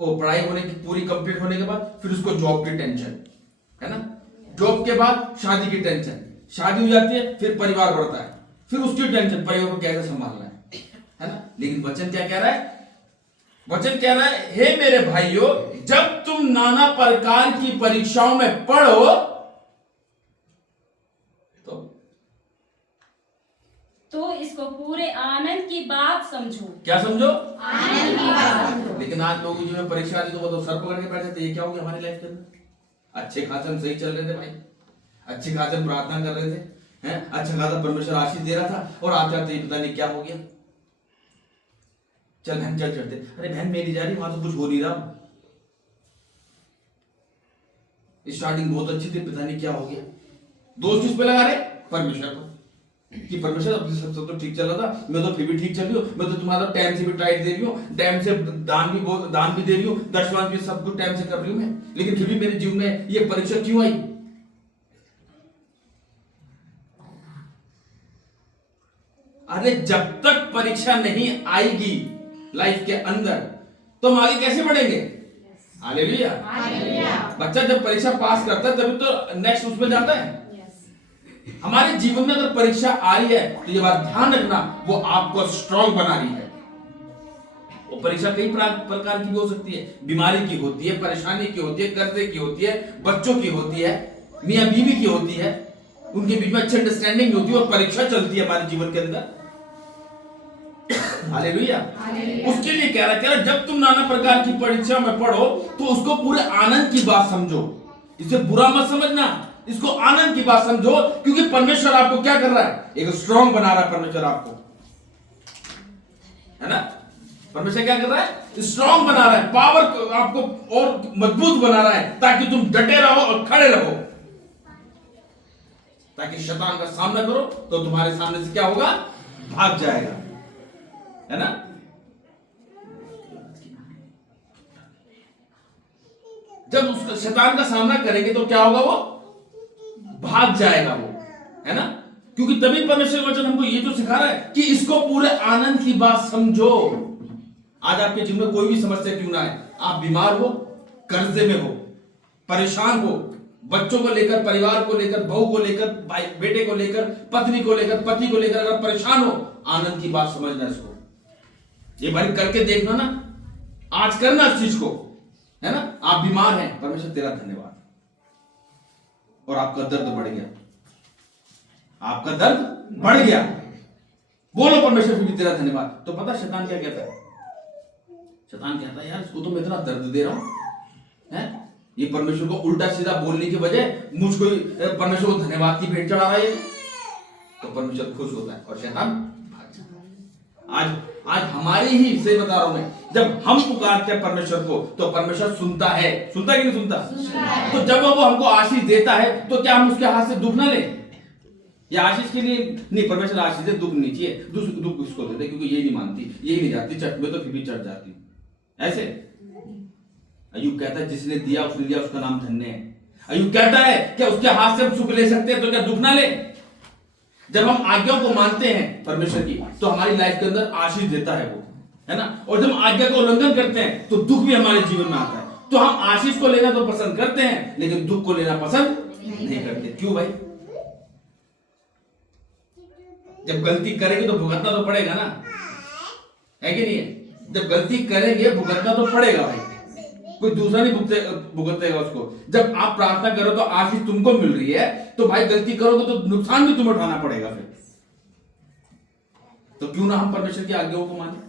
वो पढ़ाई होने की पूरी कंप्लीट होने के बाद फिर उसको जॉब की टेंशन, है ना। जॉब के बाद शादी की टेंशन, शादी हो जाती है फिर परिवार बढ़ता है, फिर उसकी टेंशन परिवार को कैसे संभालना है ना। लेकिन वचन क्या कह रहा है, वचन कह रहा है हे मेरे भाइयों, जब तुम नाना प्रकार की परीक्षाओं में पढ़ो तो इसको पूरे आनंद की बात समझो। क्या समझो, आनंद की बात समझो। लेकिन आज लोगों की में परीक्षा आती तो वो तो सर पकड़ के बैठे थे, ये क्या हो गया हमारी लाइफ के अंदर। अच्छे खासे हम सही चल रहे थे भाई, अच्छे खासे हम प्रार्थना कर रहे थे, हैं, अच्छा खासा परमेश्वर आशीष दे रहा था, और आते आते पता नहीं क्या हो गया। चल बहन चल चलते, अरे बहन मेरी जा रही, वहां तो कुछ हो नहीं रहा, स्टार्टिंग बहुत अच्छी थी, पता नहीं क्या हो गया। दोष किस पे लगा रहे, परमेश्वर पर, कि परमेश्वर अब सब तो ठीक चल रहा था, मैं तो फिर भी ठीक चल रही हूँ, मैं तो तुम्हारा टाइम से भी टाइट दे रही हूँ, टाइम से दान भी दे रही हूँ, दशवां भी सब कुछ टाइम से कर रही हूँ मैं, लेकिन फिर भी मेरे जीवन में ये परीक्षा क्यों आई। अरे जब तक परीक्षा नहीं आएगी लाइफ के अंदर तो हम आगे कैसे बढ़ेंगे। हालेलुया। बच्चा जब परीक्षा पास करता है तभी तो नेक्स्ट उसमें जाता है। हमारे जीवन में अगर परीक्षा आ रही है तो ये बात ध्यान रखना, वो आपको स्ट्रांग बना रही है। वो परीक्षा कई प्रकार की भी हो सकती है, बीमारी की होती है, परेशानी की होती है, कर्जे की होती है, बच्चों की होती है, मियां बीवी की होती है, उनके बीच में अच्छी अंडरस्टैंडिंग होती है, और परीक्षा चलती है हमारे जीवन के अंदर। हालेलुया। उसके लिए कह रहा है जब तुम नाना प्रकार की परीक्षा में पढ़ो तो उसको पूरे आनंद की बात समझो, इसे बुरा मत समझना, इसको आनंद की बात समझो, क्योंकि परमेश्वर आपको क्या कर रहा है, एक स्ट्रांग बना रहा है परमेश्वर आपको, है ना। परमेश्वर क्या कर रहा है, स्ट्रांग बना रहा है, पावर आपको और मजबूत बना रहा है, ताकि तुम डटे रहो और खड़े रहो, ताकि शैतान का सामना करो तो तुम्हारे सामने से क्या होगा, भाग जाएगा, है ना। जब उसका शैतान का सामना करेंगे तो क्या होगा, वो भाग जाएगा वो, है ना। क्योंकि तभी परमेश्वर वचन हमको ये तो सिखा रहा है कि इसको पूरे आनंद की बात समझो। आज आपके जीवन में कोई भी समस्या क्यों ना है, आप बीमार हो, कर्जे में हो, परेशान हो, बच्चों को लेकर, परिवार को लेकर, बहू को लेकर, भाई बेटे को लेकर, पत्नी को लेकर, पति को लेकर अगर परेशान हो, आनंद की बात समझना, इसको ये बारी करके देखना ना, आज करना इस चीज को, है ना। आप बीमार हैं, परमेश्वर तेरा धन्यवाद, और आपका दर्द बढ़ गया, आपका दर्द बढ़ गया, बोलो परमेश्वर फिर भी तेरा धन्यवाद। तो पता शैतान क्या कहता है, शैतान कहता है यार इसको तो मैं इतना दर्द दे रहा हूं, है, ये परमेश्वर को उल्टा सीधा बोलने की वजह मुझको परमेश्वर को धन्यवाद की भेंट चढ़ा रहा है, तो परमेश्वर खुश होता है और शैतान भाग जाता है। आज हमारी ही से बता रहा हूं मैं, जब हम पुकारते हैं परमेश्वर को तो परमेश्वर सुनता है, सुनता है कि नहीं सुनता। तो जब वो हमको आशीष देता है तो क्या हम उसके हाथ से दुख ना लें, या आशीष के लिए नहीं, परमेश्वर आशीष दे, दुख नहीं चाहिए, दुख किसको देते, क्योंकि ये नहीं मानती, ये नहीं जाती चट में, तो फिर भी चढ़ जाती, ऐसे। अय्यूब कहता है जिसने दिया उसने दिया, उसका नाम धन्य है। अय्यूब कहता है क्या उसके हाथ से हम सुख ले सकते हैं, तो क्या दुख ना ले। जब हम आज्ञाओं को मानते हैं परमेश्वर की तो हमारी लाइफ के अंदर आशीष देता है वो, है ना। और जब आज्ञा का उल्लंघन करते हैं तो दुख भी हमारे जीवन में आता है। तो हम आशीष को लेना तो पसंद करते हैं, लेकिन दुख को लेना पसंद नहीं करते। क्यों भाई, जब गलती करेंगे तो भुगतना तो पड़ेगा ना, है कि नहीं है? जब गलती करेंगे भुगतना तो पड़ेगा भाई, कोई दूसरा नहीं भुगतेगा उसको। जब आप प्रार्थना करो तो आशीष तुमको मिल रही है, तो भाई गलती करोगे तो नुकसान भी तुम्हें उठाना पड़ेगा फिर। तो क्यों ना हम परमेश्वर की आज्ञाओं को माने।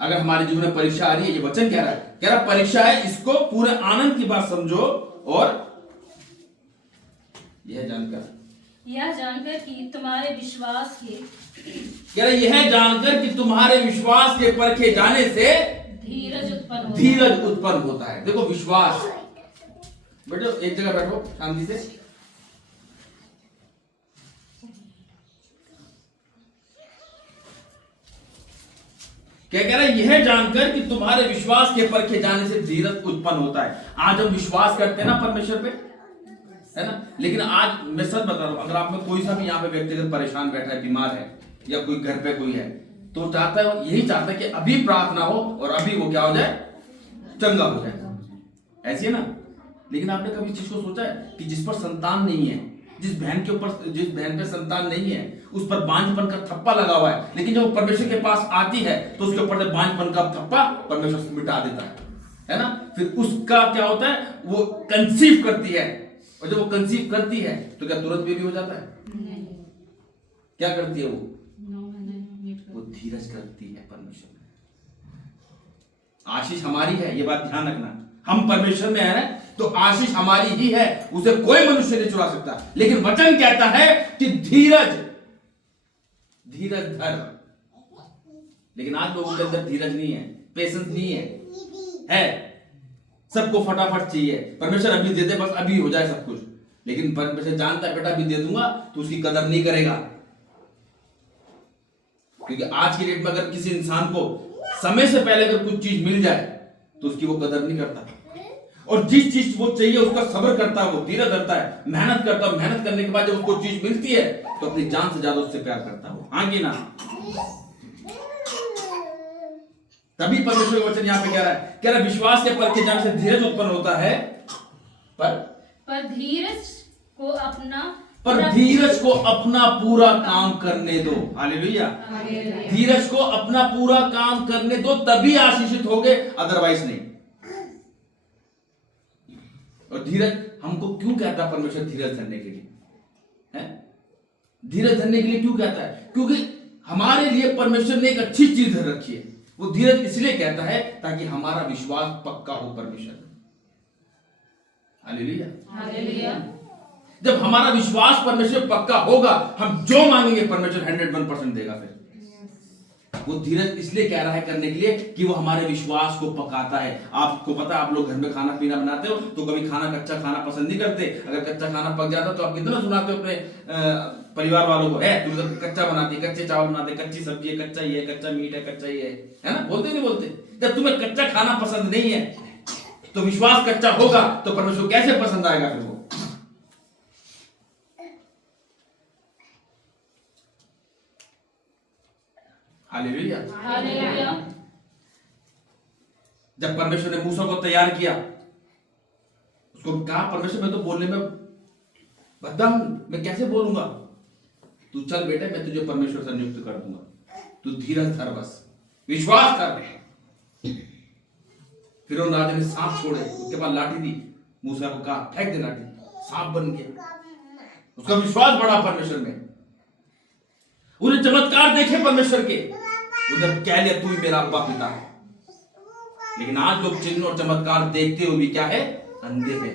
अगर हमारे जीवन में परीक्षा आ रही है, ये वचन कह रहा है परीक्षा है, इसको पूरे आनंद की बात समझो। और यह जानकर कि तुम्हारे विश्वास के कह रहा यह जानकर कि तुम्हारे विश्वास के परखे जाने से धीरज उत्पन्न होता है। देखो विश्वास, बैठो एक जगह बैठो शांति से। क्या कह रहा है? यह जानकर कि तुम्हारे विश्वास के परखे जाने से धीरज उत्पन्न होता है। आज हम विश्वास करते हैं ना परमेश्वर पे, है ना, लेकिन आज मैं सच बता रहा हूं, अगर आप में कोई सा भी यहाँ पे व्यक्ति अगर परेशान बैठा है, बीमार है, या कोई घर पे कोई है, तो चाहता है, यही चाहता है कि अभी प्रार्थना हो और अभी वो क्या हो जाए, चंगा हो जाए। ऐसी है ना। लेकिन आपने कभी चीज को सोचा है कि जिस पर संतान नहीं है, जिस बहन पे संतान नहीं है, उस पर बांझपन का थप्पा लगा हुआ है, लेकिन जब वो परमेश्वर के पास आती है तो उसके ऊपर से बांझपन का थप्पा परमेश्वर मिटा देता है ना। फिर उसका क्या होता है, वो कंसीव करती है, और जब वो कंसीव करती है तो क्या तुरंत बेबी हो जाता है? क्या करती है वो धीरज करती है परमेश्वर में। आशीष हमारी है, ये बात ध्यान रखना। हम परमेश्वर में है तो आशीष हमारी ही है, उसे कोई मनुष्य नहीं चुरा सकता। लेकिन वचन कहता है कि धीरज धर। लेकिन आज लोगों के अंदर धीरज नहीं है, पेशेंस नहीं है। सबको फटाफट चाहिए, परमेश्वर अभी दे दे, बस अभी हो जाए सब कुछ। लेकिन परमेश्वर जानता है बेटा अभी दे दूंगा तो उसकी कदर नहीं करेगा, क्योंकि आज की डेट में अगर किसी इंसान को समय से पहले अगर कुछ चीज मिल जाए तो उसकी वो कदर नहीं करता, और जिस चीज वो चाहिए उसका सब्र करता है, वो धीरज धरता है, मेहनत करता है। मेहनत करने के बाद जब उसको चीज मिलती है तो अपनी जान से ज्यादा उससे प्यार करता है वो, हाँ कि ना। तभी परमेश्वर का वचन यहाँ पे कह रहा है विश्वास के परखे जाने से धीरज उत्पन्न होता है, पर धीरज को अपना पूरा काम करने दो। हालेलुया। धीरज को अपना पूरा काम करने दो, तभी आशीषित होगे, अदरवाइज नहीं। और धीरज हमको क्यों कहता है परमेश्वर धीरज धरने के लिए, है? धीरज धरने के लिए क्यों कहता है? क्योंकि हमारे लिए परमेश्वर ने एक अच्छी चीज धर रखी है। वो धीरज इसलिए कहता है ताकि हमारा विश्वास पक्का हो परमेश्वर में। हालेलुया। जब हमारा विश्वास परमेश्वर पक्का होगा, हम जो मांगेंगे परमेश्वर 101% देगा। फिर वो धीरज इसलिए कह रहा है करने के लिए कि वो हमारे विश्वास को पकाता है। आपको पता है, आप लोग घर में खाना पीना बनाते हो तो कभी खाना कच्चा खाना पसंद नहीं करते। अगर कच्चा खाना पक जाता तो आप कितना सुनाते हो अपने परिवार वालों को, है तुम तो कच्चा बनाती, कच्चे चावल बनाते, कच्ची सब्जी है, कच्चा ये है, कच्चा मीट है, कच्चा ये है ना, बोलते नहीं बोलते? जब तुम्हें कच्चा खाना पसंद नहीं है तो विश्वास कच्चा होगा तो परमेश्वर कैसे पसंद आएगा फिर वो? हालेलुया। जब परमेश्वर ने मूसा को तैयार किया, उसको कहा परमेश्वर मैं तो बोलने में भद्दा हूं, मैं कैसे बोलूंगा? तू चल बेटे, मैं तुझे परमेश्वर से नियुक्त कर दूंगा, तू धीरज धर, बस विश्वास कर। फिर उन राजा ने सांप छोड़े, उसके बाद लाठी दी, मूसा को कहा फेंक दे लाठी, सांप बन गया। उसका विश्वास बढ़ा परमेश्वर में, उन्हें चमत्कार देखे परमेश्वर के, उधर कह लिया तू ही मेरा अब्बा पिता है। लेकिन आज लोग चिन्ह और चमत्कार देखते हुए भी क्या है, अंधे हैं।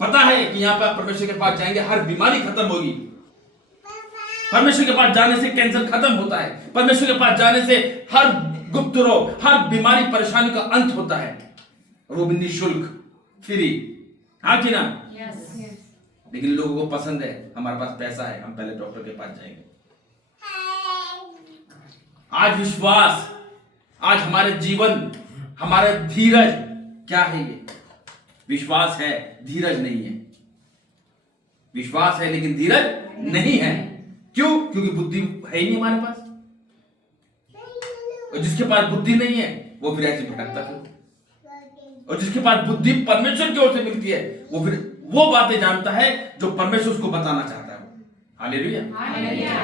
पता है कि यहाँ पर परमेश्वर के पास जाएंगे हर बीमारी खत्म होगी, परमेश्वर के पास जाने से कैंसर खत्म होता है, परमेश्वर के पास जाने से हर गुप्त रोग, हर बीमारी परेशानी का अंत होता है, और वो भी निःशुल्क, फ्री, हाँ कि ना? लेकिन लोगों को पसंद है, हमारे पास पैसा है, हम पहले डॉक्टर के पास जाएंगे। आज विश्वास, आज हमारे जीवन, हमारा धीरज क्या है? ये विश्वास है, धीरज नहीं है। विश्वास है लेकिन धीरज नहीं है। क्यों? क्योंकि बुद्धि है ही नहीं हमारे पास, और जिसके पास बुद्धि नहीं है वो फिर ऐसे भटकता है, और जिसके पास बुद्धि परमेश्वर की ओर से मिलती है वो फिर वो बातें जानता है जो परमेश्वर उसको बताना चाहता है। हालेलुया। हालेलुया।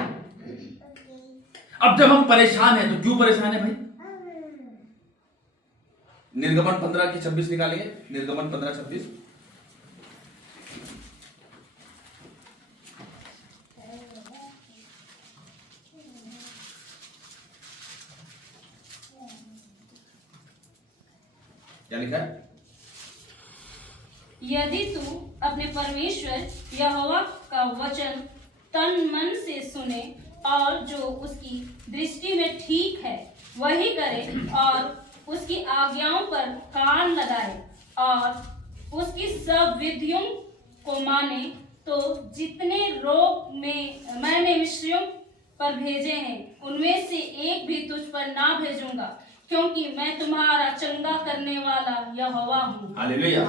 अब जब हम परेशान हैं तो क्यों परेशान है भाई? निर्गमन 15 की 26 निकालेंगे। निर्गमन 15:26। क्या लिखा है? यदि तू अपने परमेश्वर यहोवा का वचन तन मन से सुने और जो उसकी दृष्टि में ठीक है वही करे और उसकी आज्ञाओं पर कान लगाए और उसकी सब विधियों को माने, तो जितने रोग में मैंने मिस्रियों पर भेजे हैं उनमें से एक भी तुझ पर ना भेजूंगा, क्योंकि मैं तुम्हारा चंगा करने वाला यहोवा हूँ। हालेलुया।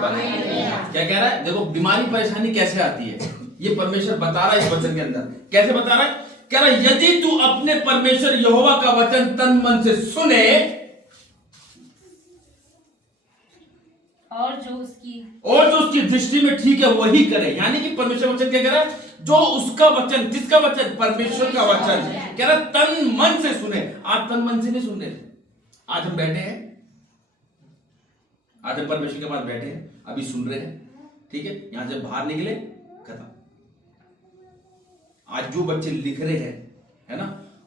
क्या कह रहा है? देखो बीमारी परेशानी कैसे आती है, ये परमेश्वर बता रहा है इस वचन के अंदर। कैसे बता रहा है? कह रहा है यदि तू अपने परमेश्वर यहोवा का वचन तन मन से सुने और जो उसकी दृष्टि में ठीक है वही करे। यानी कि परमेश्वर वचन क्या कह रहा है? जो उसका वचन, किसका वचन? परमेश्वर का वचन। कह रहा है तन मन से सुने। आज तन मन से नहीं सुन रहे। आज हम बैठे हैं, आज हम परमेश्वर के पास बैठे हैं, अभी सुन रहे हैं, ठीक है। यहां से बाहर निकले, खत्म। आज जो बच्चे लिख रहे हैं, है ना,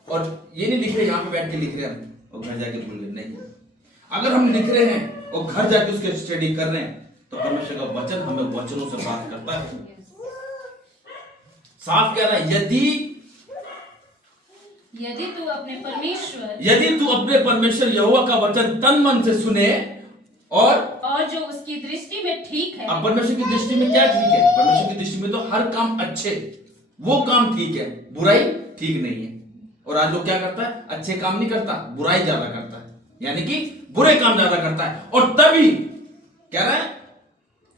और ये नहीं लिख रहे यहां पे बैठ के लिख रहे हैं हम और घर जाके भूल गए, नहीं। अगर हम लिख रहे हैं और घर जाके उसके स्टडी कर रहे हैं तो परमेश्वर का वचन हमें वचनों से बात करता है। साफ कह रहा है यदि तू अपने परमेश्वर यहोवा का वचन तन मन से सुने और जो उसकी दृष्टि में ठीक है। अब परमेश्वर की दृष्टि में क्या ठीक है? परमेश्वर की दृष्टि में तो हर काम अच्छे, वो काम ठीक है, बुराई ठीक नहीं है। और आज लोग क्या करता है? अच्छे काम नहीं करता, बुराई ज्यादा करता है, यानी कि बुरे काम ज्यादा करता है। और तभी कह रहा है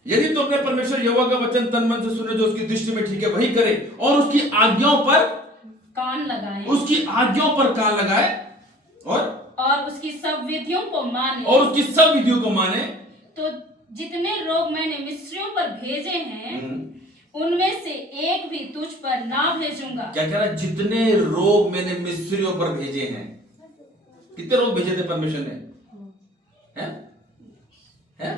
यदि तो अपने परमेश्वर यहोवा का वचन तन मन से सुने, जो उसकी दृष्टि में ठीक है वही करे और उसकी आज्ञाओं पर कान लगाए, और उसकी सब विधियों को माने, तो जितने रोग मैंने मिस्रियों पर भेजे हैं उनमें से एक भी तुझ पर ना भेजूंगा। क्या कह रहा है? जितने रोग मैंने मिस्रियों पर भेजे हैं। कितने रोग भेजे थे परमेश्वर ने? हैं?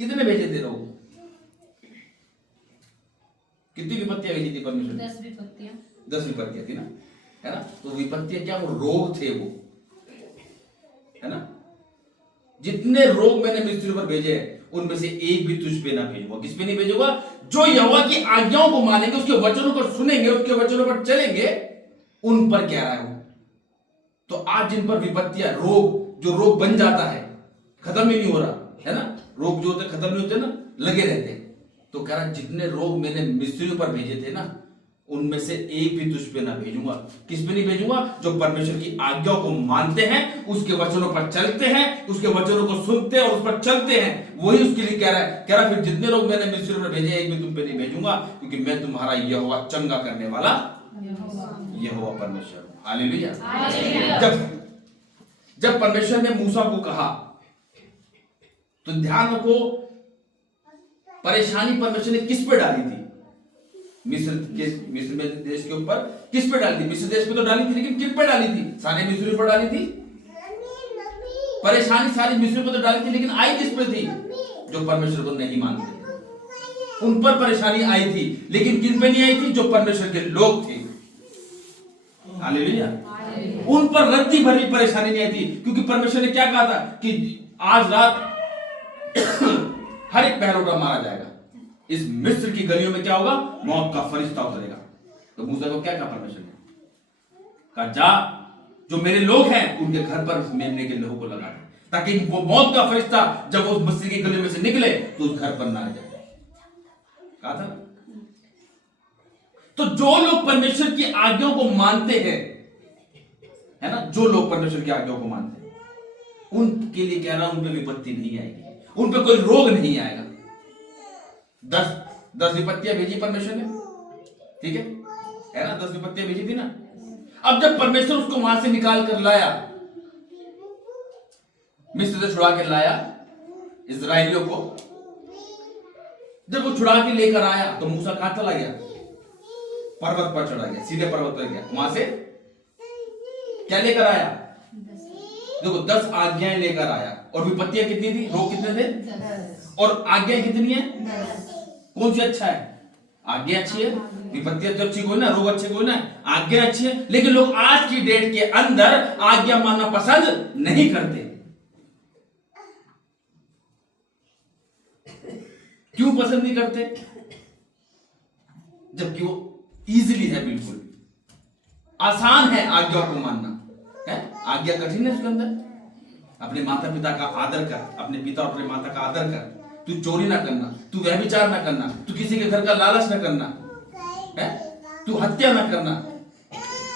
कितने भेजे थे रोग? कितनी विपत्तियां भेजी थी परमेश्वर ने? 10 विपत्तियां थी ना, है ना। तो विपत्तियां क्या? वो रोग थे, वो, है ना। जितने रोग मैंने मिस्रियों पर भेजे हैं उनमें से एक भी तुझ पे ना भेजूंगा। किस पे नहीं भेजूंगा? जो यहोवा की आज्ञाओं को मानेंगे, उसके वचनों को सुनेंगे, उसके वचनों पर चलेंगे, उन पर कह रहा है वो। तो आज जिन पर विपत्तियां, जो रोग बन जाता है, खत्म ही नहीं हो रहा, है ना। रोग जो होते खत्म नहीं होते ना, लगे रहते। तो कह रहा जितने रोग मैंने मिस्रियों पर भेजे थे ना, उनमें से एक भी तुझ पे ना भेजूंगा। किस पे नहीं भेजूंगा? जो परमेश्वर की आज्ञाओं को मानते हैं, उसके वचनों पर चलते हैं, उसके वचनों को सुनते हैं और उस पर चलते हैं, वही उसके लिए कह रहा है फिर जितने लोग मैंने मिस्रियों पर भेजे एक भी तुम पे नहीं भेजूंगा, क्योंकि मैं तुम्हारा यहोवा चंगा करने वाला यहोवा परमेश्वर। हालेलुया। जब परमेश्वर ने मूसा को कहा तो ध्यान रखो, परेशानी परमेश्वर ने किस पे डाली थी? मिस्र देश के ऊपर किस पे डाली थी? मिस्र देश पे तो डाली थी, लेकिन किन पे डाली थी? सारे मिस्रियों पर डाली थी। परेशानी सारी मिस्रियों पर तो डाली थी, लेकिन आई किस पे थी? जो परमेश्वर को नहीं मानते, उन पर परेशानी आई थी। लेकिन किन पे नहीं आई थी? जो परमेश्वर के लोग थे। हालेलुया। उन पर रत्ती भर भी परेशानी नहीं आई थी, क्योंकि परमेश्वर ने क्या कहा था कि आज रात हर एक पहरोटा मारा जाएगा, इस मिस्र की गलियों में क्या होगा? मौत का फरिश्ता उतरेगा। तो मूसा को क्या कहा परमेश्वर ने? कहा जा, जो मेरे लोग हैं उनके घर पर मेमने के लोगों को लगा दे, ताकि वो मौत का फरिश्ता जब उस मिस्र की गलियों में से निकले तो उस घर पर ना आ जाए। कहा था। तो जो लोग परमेश्वर की आज्ञाओं को मानते हैं, है ना, जो लोग परमेश्वर की आज्ञाओं को मानते हैं, उनके लिए कह रहा हूं, उन पे विपत्ति नहीं आएगी, उन पे कोई रोग नहीं आएगा। 10 विपत्तियां भेजी परमेश्वर ने, ठीक है ना। 10 विपत्तियां भेजी थी ना। अब जब परमेश्वर उसको वहां से निकाल कर लाया, मिस्र से छुड़ा के लाया इस्राएलियों को, जब वो छुड़ा के लेकर आया तो मूसा कहां चला गया? पर्वत पर चढ़ा गया, सीधे पर्वत पर गया, वहां से क्या लेकर आया? देखो 10 आज्ञाएं लेकर आया। और विपत्तियां कितनी थी? रोग कितने थे? और आज्ञाएं कितनी है? कौन सी अच्छा है? आज्ञा अच्छी है, विपत्तियां तो अच्छी कोई ना, रोग अच्छे कोई ना, आज्ञा अच्छी है। लेकिन लोग आज की डेट के अंदर आज्ञा मानना पसंद नहीं करते। क्यों पसंद नहीं करते? जबकि वो इजीली है, बिल्कुल आसान है आज्ञा को मानना है। आज्ञा कठिन है उसके अंदर। अपने माता पिता का आदर कर, अपने पिता और अपने माता का आदर कर, तू चोरी ना करना, तू व्यभिचार ना करना, तू किसी के घर का लालच ना करना है, तू हत्या ना करना,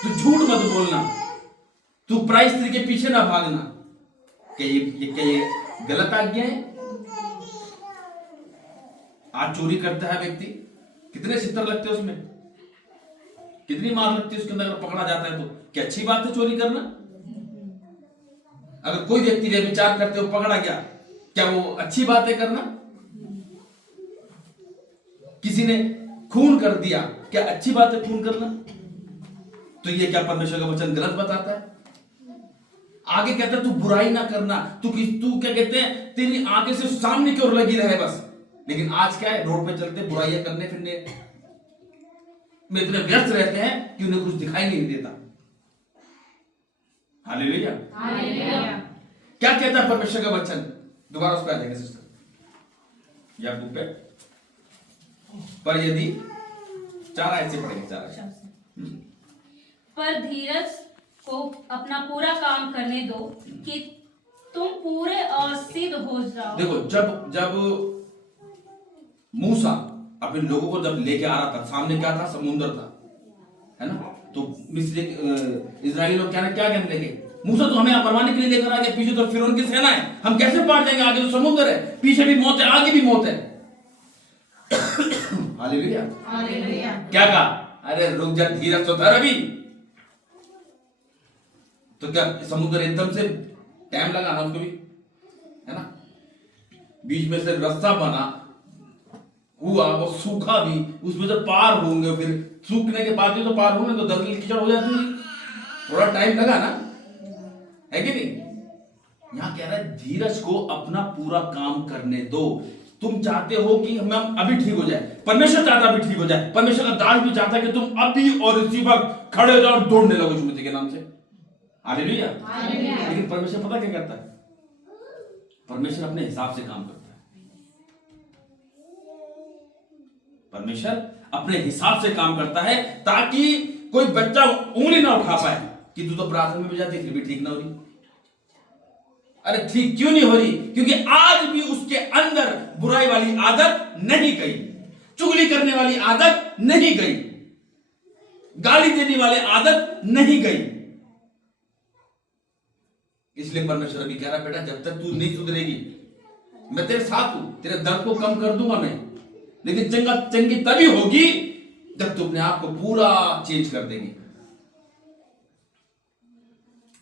तू झूठ मत बोलना, तू पराई स्त्री के पीछे ना भागना। क्या ये गलत आज्ञा है? आज चोरी करता है व्यक्ति, कितने छितर लगते हैं उसमें, कितनी मार लगती है उसके अंदर, अगर पकड़ा जाता है तो क्या अच्छी बात है चोरी करना? अगर कोई व्यक्ति व्यभिचार करते हुए पकड़ा गया, क्या वो अच्छी बात है करना? किसी ने खून कर दिया, क्या अच्छी बात है खून करना? तो ये क्या परमेश्वर का वचन गलत बताता है? आगे कहता है तू बुराई ना करना, तू क्या कहते हैं, तेरी आंखें से सामने की ओर लगी रहे बस। लेकिन आज क्या है, रोड पे चलते बुराइयां करने फिरने में इतने व्यस्त रहते हैं कि उन्हें कुछ दिखाई नहीं देता। हालेलुया। क्या कहता है परमेश्वर का वचन? दोबारा उस पर आ जाएंगे सिस्टर, याकूब पे। पर यदि 4 ऐसे पढ़ेंगे, 4 पर धीरज को अपना पूरा काम करने दो कि तुम पूरे और सिद्ध हो जाओ। देखो जब मूसा अपने लोगों को जब लेके आ रहा था, सामने क्या था? समुद्र था, है ना? तो मिस्र इजराइली लोग क्या कहने लगे, मूसा तो हमें मरवाने के लिए लेकर आ गया, पीछे तो फिरौन की सेना है, हम कैसे पार जाएंगे? आगे तो समुद्र है, पीछे भी मौत है, आगे भी मौत है। हालेलुया। क्या कहा? अरे रुक जा, धीरज तो धर अभी। तो क्या समुद्र एकदम से टाइम लगा ना उसको भी, है ना? बीच में से रास्ता बना हुआ, वो सूखा भी, उसमें से पार होंगे, फिर सूखने के बाद भी तो पार होंगे, तो दलदल कीचड़ हो जाती है, थोड़ा टाइम लगा ना, है कि नहीं? यहां कह रहा है धीरज को अपना पूरा काम करने दो। तुम चाहते हो कि हम अभी ठीक हो जाए, परमेश्वर चाहता अभी ठीक हो जाए, परमेश्वर का दास भी चाहता है कि तुम अभी और इसी वक्त खड़े हो जाओ और दौड़ने लगो यीशु मसीह के नाम से। हालेलुया। लेकिन परमेश्वर पता क्या करता है? परमेश्वर अपने हिसाब से काम करता है। परमेश्वर अपने हिसाब से काम करता है ताकि कोई बच्चा उंगली ना उठा पाए कि तू तो प्रार्थना में भी जाती फिर भी ठीक ना हो रही। अरे ठीक क्यों नहीं हो रही? क्योंकि आज भी उसके अंदर बुराई वाली आदत नहीं गई, चुगली करने वाली आदत नहीं गई, गाली देने वाली आदत नहीं गई। इसलिए परमेश्वर अभी कह रहा, बेटा जब तक तू नहीं सुधरेगी मैं तेरे साथ हूं, तेरे दर्द को कम कर दूंगा मैं, लेकिन चंगी तभी होगी जब तू अपने आप को पूरा चेंज कर देगी।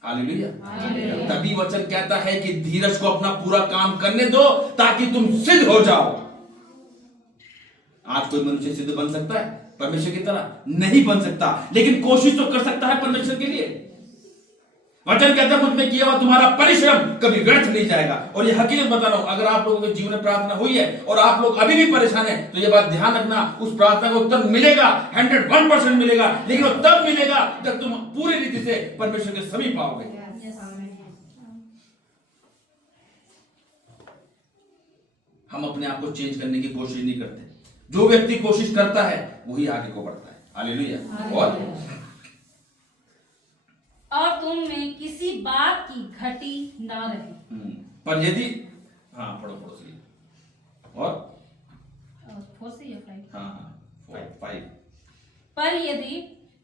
हालेलुया। तभी वचन कहता है कि धीरज को अपना पूरा काम करने दो ताकि तुम सिद्ध हो जाओ। आज कोई मनुष्य सिद्ध बन सकता है परमेश्वर की तरह? नहीं बन सकता, लेकिन कोशिश तो कर सकता है परमेश्वर के लिए। वचन कहता है मुझ में किया हुआ तुम्हारा परिश्रम कभी व्यर्थ नहीं जाएगा। और ये हकीकत बता रहा हूं, अगर आप लोगों के जीवन में प्रार्थना हुई है और आप लोग अभी भी परेशान हैं, तो ये बात ध्यान रखना, उस प्रार्थना का उत्तर मिलेगा, 101% मिलेगा, लेकिन वो तब मिलेगा जब तुम पूरी रीति से परमेश्वर के समीप आओगे। हम अपने आप को चेंज करने की कोशिश नहीं करते, जो व्यक्ति कोशिश करता है वही आगे को बढ़ता है। हालेलुया। और तुम में किसी बात की घटी ना रहे। पर यदि पढ़ो सही। और 4 से या 5? हाँ 5। पर यदि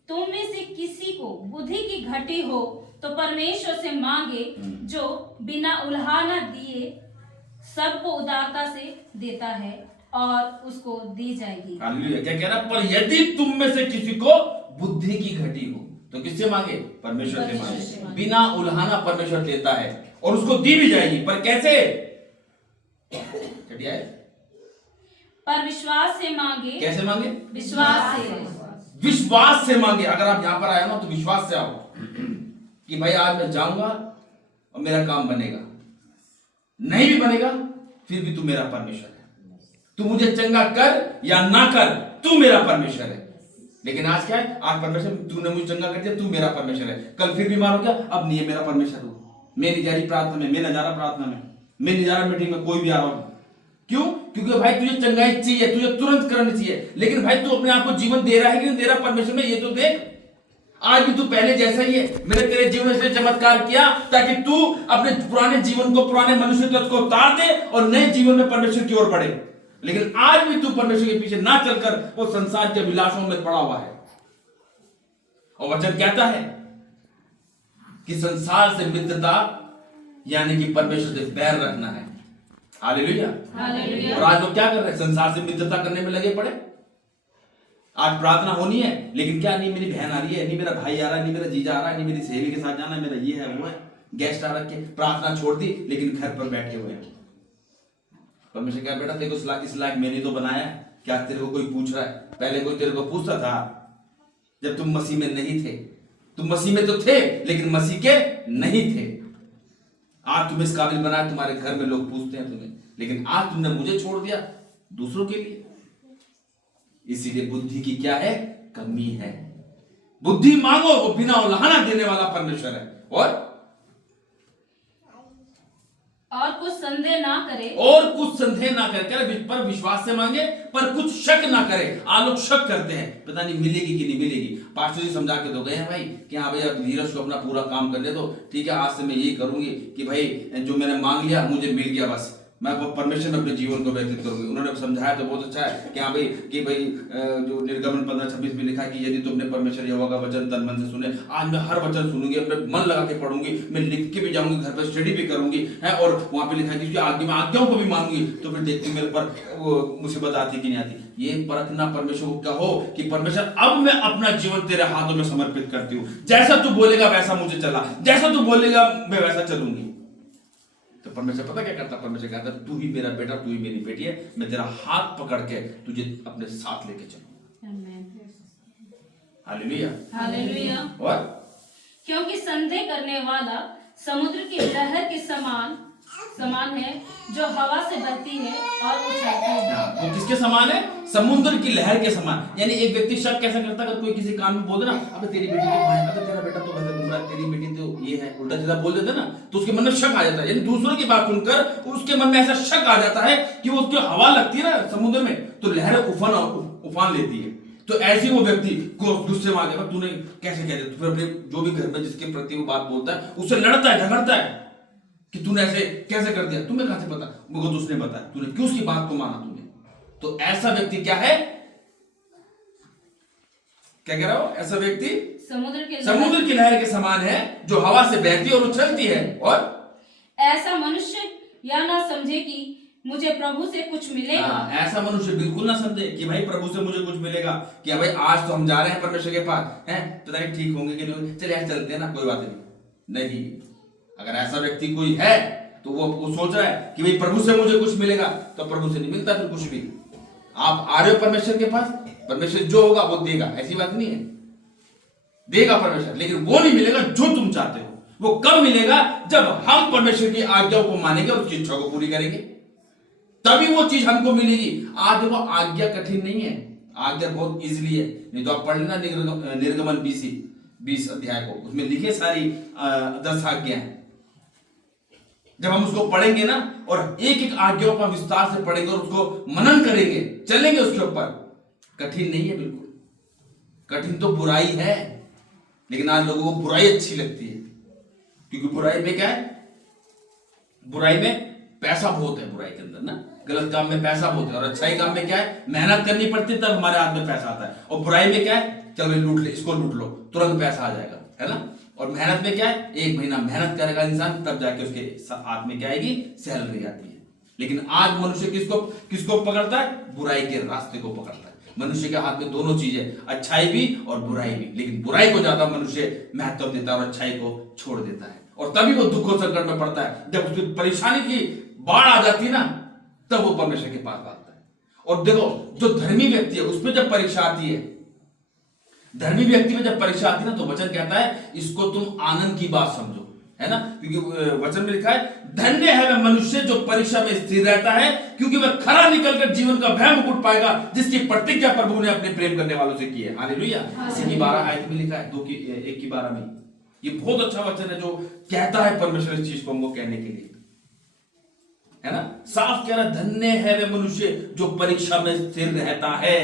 तुम में से किसी को बुद्धि की घटी हो तो परमेश्वर से मांगे, जो बिना उल्हाना दिए सबको उदारता से देता है और उसको दी जाएगी। हालेलुया। क्या कह रहा? पर यदि तुम में से किसी को बुद्धि की घटी हो तो किससे मांगे? परमेश्वर से मांगे। बिना उल्हाना परमेश्वर देता है और उसको दी भी जाएगी। पर कैसे? पर विश्वास से मांगे। कैसे मांगे? विश्वास से। विश्वास से मांगे। अगर आप यहां पर आए हो ना तो विश्वास से आओ कि भाई आज मैं जाऊंगा और मेरा काम बनेगा, नहीं भी बनेगा फिर भी तू मेरा परमेश्वर है। तू मुझे चंगा कर या ना कर, तू मेरा परमेश्वर है। लेकिन आज क्या है, आज परमेश्वर तूने मुझे चंगा कर दिया, तू मेरा परमेश्वर है। कल फिर बीमार हो गया, अब नहीं है मेरा परमेश्वर हो। मैं नहीं जा रही प्रार्थना में, मैं नहीं जा रहा प्रार्थना में, मैं नहीं जा रहा मीटिंग में, कोई भी आ रहा हूं। क्यों? क्योंकि भाई तुझे चंगाई चाहिए, तुझे तुरंत करनी चाहिए। लेकिन भाई तू अपने आप को जीवन दे रहा है कि नहीं दे रहा परमेश्वर में, ये तो देख। आज भी तू पहले जैसा ही है। मैंने तेरे जीवन से चमत्कार किया ताकि तू अपने पुराने जीवन को, पुराने मनुष्य तत्व को उतार दे और नए जीवन में परमेश्वर की ओर बढ़े। लेकिन आज भी तू परमेश्वर के पीछे ना चलकर वो संसार के विलासों में पड़ा हुआ है। और वचन कहता है कि संसार से मित्रता यानी कि परमेश्वर से बैर रखना है। हालेलुया। हालेलुया। और आज लोग क्या कर रहे हैं? संसार से मित्रता करने में लगे पड़े। आज प्रार्थना होनी है, लेकिन क्या नहीं मेरी बहन आ रही है, नहीं मेरा भाई आ रहा है, नहीं मेरा जीजा आ रहा है, नहीं मेरी सहेली के साथ जाना है, मेरा ये है वो है, गेस्ट आ रखे, प्रार्थना छोड़ दी लेकिन घर पर बैठे हुए हैं। परमेश्वर क्या बेटा तेरे को इस लायक मैंने तो बनाया, क्या तेरे को कोई पूछ रहा है? पहले कोई तेरे को पूछता था जब तुम मसीह में नहीं थे। तुम मसीह में तो थे लेकिन मसीह के नहीं थे। आज तुम्हें इस काबिल बनाया, तुम्हारे घर में लोग पूछते हैं तुम्हें, लेकिन आज तुमने मुझे छोड़ दिया दूसरों के लिए। इसीलिए बुद्धि की क्या है? कमी है। बुद्धि मांगो, वो बिना उलाहना देने वाला परमेश्वर है। और कुछ संदेह ना करे, और कुछ संदेह ना करे, क्या पर विश्वास से मांगे पर कुछ शक ना करे। आज लोग शक करते हैं, पता नहीं मिलेगी कि नहीं मिलेगी। पास्टर जी समझा के तो गए हैं भाई कि हाँ भैया धीरज को अपना पूरा काम कर दे, तो ठीक है आज से मैं यही करूंगी कि भाई जो मैंने मांग लिया मुझे मिल गया, बस मैं वो परमेश्वर में अपने जीवन को व्यतीत करूंगी। उन्होंने समझाया तो बहुत अच्छा है कि हाँ भाई जो निर्गमन 15:26 में लिखा है कि यदि तुमने परमेश्वर यहोवा का वचन तन मन से सुने। आज मैं हर वचन सुनूंगी, अपने मन लगा के पढ़ूंगी, मैं लिख के भी जाऊंगी, घर पर स्टडी भी करूंगी है। और वहां पे लिखा है कि आज्ञाओं को भी मांगूंगी, तो फिर देखती मेरे पर मुसीबत आती कि नहीं आती। ये परखना परमेश्वर को कहो कि परमेश्वर अब मैं अपना जीवन तेरे हाथों में समर्पित करती हूँ। जैसा तू बोलेगा वैसा मुझे चला, जैसा तू बोलेगा मैं वैसा चलूंगी। तो परमेश्वर पता क्या करता? परमेश्वर कहता तू ही मेरा बेटा, तू ही मेरी बेटी है, मैं तेरा हाथ पकड़ के तुझे अपने साथ लेके चलूंगा। हालेलुया। हालेलुया। और क्योंकि संदेह करने वाला समुद्र की लहर के समान है, जो हवा से बहती है और उछलती है। वो किसके समान है? समुद्र की लहर के समान। यानी एक व्यक्ति शक कैसा करता है? अगर कोई किसी काम में बोल दे ना, अबे तेरी बेटी तो वहां है, अबे तेरा बेटा तो वैसे घूम रहा है, तेरी बेटी तो ये है, उल्टा सीधा बोल देते ना, तो उसके मन में शक आ जाता है। यानी दूसरों की बात सुनकर उसके मन में ऐसा शक आ जाता है कि वो उसकी हवा लगती है ना समुद्र में, तो लहरें उफान लेती है। तो ऐसे वो व्यक्ति को गुस्से में आ जाएगा, तूने कैसे कह दिया? फिर अपने जो भी घर में जिसके प्रति वो बात बोलता है उससे लड़ता है, झगड़ता है कि तूने ऐसे कैसे कर दिया, तुम्हें कहां से पता? मुझे तो उसने बताया, तूने क्यों उसकी बात को माना तूने? तो ऐसा व्यक्ति क्या है? क्या कह रहा हो? ऐसा व्यक्ति समुद्र की लहर के समान है, जो हवा से बहती और उछलती है। और ऐसा मनुष्य या ना समझे कि मुझे प्रभु से कुछ मिलेगा। ऐसा मनुष्य बिल्कुल ना समझे कि भाई प्रभु से मुझे कुछ मिलेगा, कि भाई आज तो हम जा रहे हैं परमेश्वर के पास, हैं पता नहीं ठीक होंगे कि नहीं होंगे, चलिए यार चलते हैं ना, कोई बात नहीं। अगर ऐसा व्यक्ति कोई है तो वो सोच रहा है कि भाई प्रभु से मुझे कुछ मिलेगा, तो प्रभु से नहीं मिलता फिर कुछ भी। आप आ रहे हो परमेश्वर के पास, परमेश्वर जो होगा वो देगा, ऐसी बात नहीं है, देगा परमेश्वर, लेकिन वो नहीं मिलेगा जो तुम चाहते हो। वो कब मिलेगा? जब हम परमेश्वर की आज्ञाओं को मानेंगे और उसकी इच्छा को पूरी करेंगे, तभी वो चीज हमको मिलेगी। आज देखो आज्ञा कठिन नहीं है, आज्ञा बहुत इजीली है। नहीं तो आप पढ़ लेना निर्गमन 20 अध्याय को, उसमें लिखे सारी 10 आज्ञाएं। जब हम उसको पढ़ेंगे ना और एक एक आज्ञाओं का विस्तार से पढ़ेंगे और उसको मनन करेंगे, चलेंगे उसके ऊपर, कठिन नहीं है बिल्कुल। कठिन तो बुराई है, लेकिन आज लोगों को बुराई अच्छी लगती है, क्योंकि बुराई में क्या है? बुराई में पैसा बहुत है, बुराई के अंदर ना, गलत काम में पैसा बहुत है। और अच्छाई काम में क्या है? मेहनत करनी पड़ती है, तब हमारे हाथ में पैसा आता है। और बुराई में क्या है? चल भाई लूट ले, इसको लूट लो, तुरंत पैसा आ जाएगा, है ना। और मेहनत में क्या है? 1 महीना मेहनत करेगा इंसान, तब जाके उसके हाथ में क्या आएगी? सैलरी आती है। लेकिन आज मनुष्य किसको पकड़ता है? बुराई के रास्ते को पकड़ता है। मनुष्य के हाथ में दोनों चीजें, अच्छाई भी और बुराई भी, लेकिन बुराई को ज्यादा मनुष्य महत्व देता है और अच्छाई को छोड़ देता है। और तभी वो दुख और संकट में पड़ता है, जब उसकी परेशानी की बाढ़ आ जाती है ना, तब वो परमेश्वर के पास आता है। और देखो जो धर्मी व्यक्ति है उसमें जब परीक्षा आती है धर्मी व्यक्ति में जब परीक्षा आती है ना, तो वचन कहता है इसको तुम आनंद की बात समझो, है ना, क्योंकि वचन में लिखा है धन्य है वह मनुष्य जो परीक्षा में स्थिर रहता है, क्योंकि वह खरा निकलकर जीवन का वह मुकुट पाएगा जिसकी प्रतिज्ञा प्रभु ने अपने प्रेम करने वालों से की है। हालेलुया। इसी की 12 आयत में लिखा है, 1 की 12 में। ये बहुत अच्छा वचन है जो कहता है परमेश्वर इस चीज को हमको कहने के लिए, है ना, साफ कह रहा, धन्य है वह मनुष्य जो परीक्षा में स्थिर रहता है।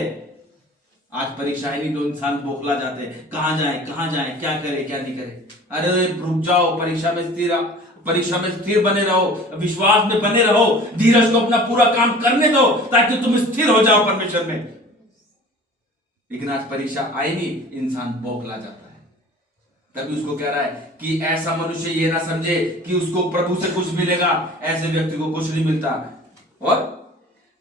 आज परीक्षाएं नहीं, तो इंसान बौखला जाते हैं, कहां जाए, क्या करे क्या नहीं करे। अरे रुक जाओ, परीक्षा में स्थिर बने रहो, विश्वास में बने रहो, धीरज को अपना पूरा काम करने दो ताकि तुम स्थिर हो जाओ परमेश्वर में। लेकिन आज परीक्षा आई नहीं, इंसान बौखला जाता है। तभी उसको कह रहा है कि ऐसा मनुष्य ये ना समझे कि उसको प्रभु से कुछ मिलेगा, ऐसे व्यक्ति को कुछ नहीं मिलता। और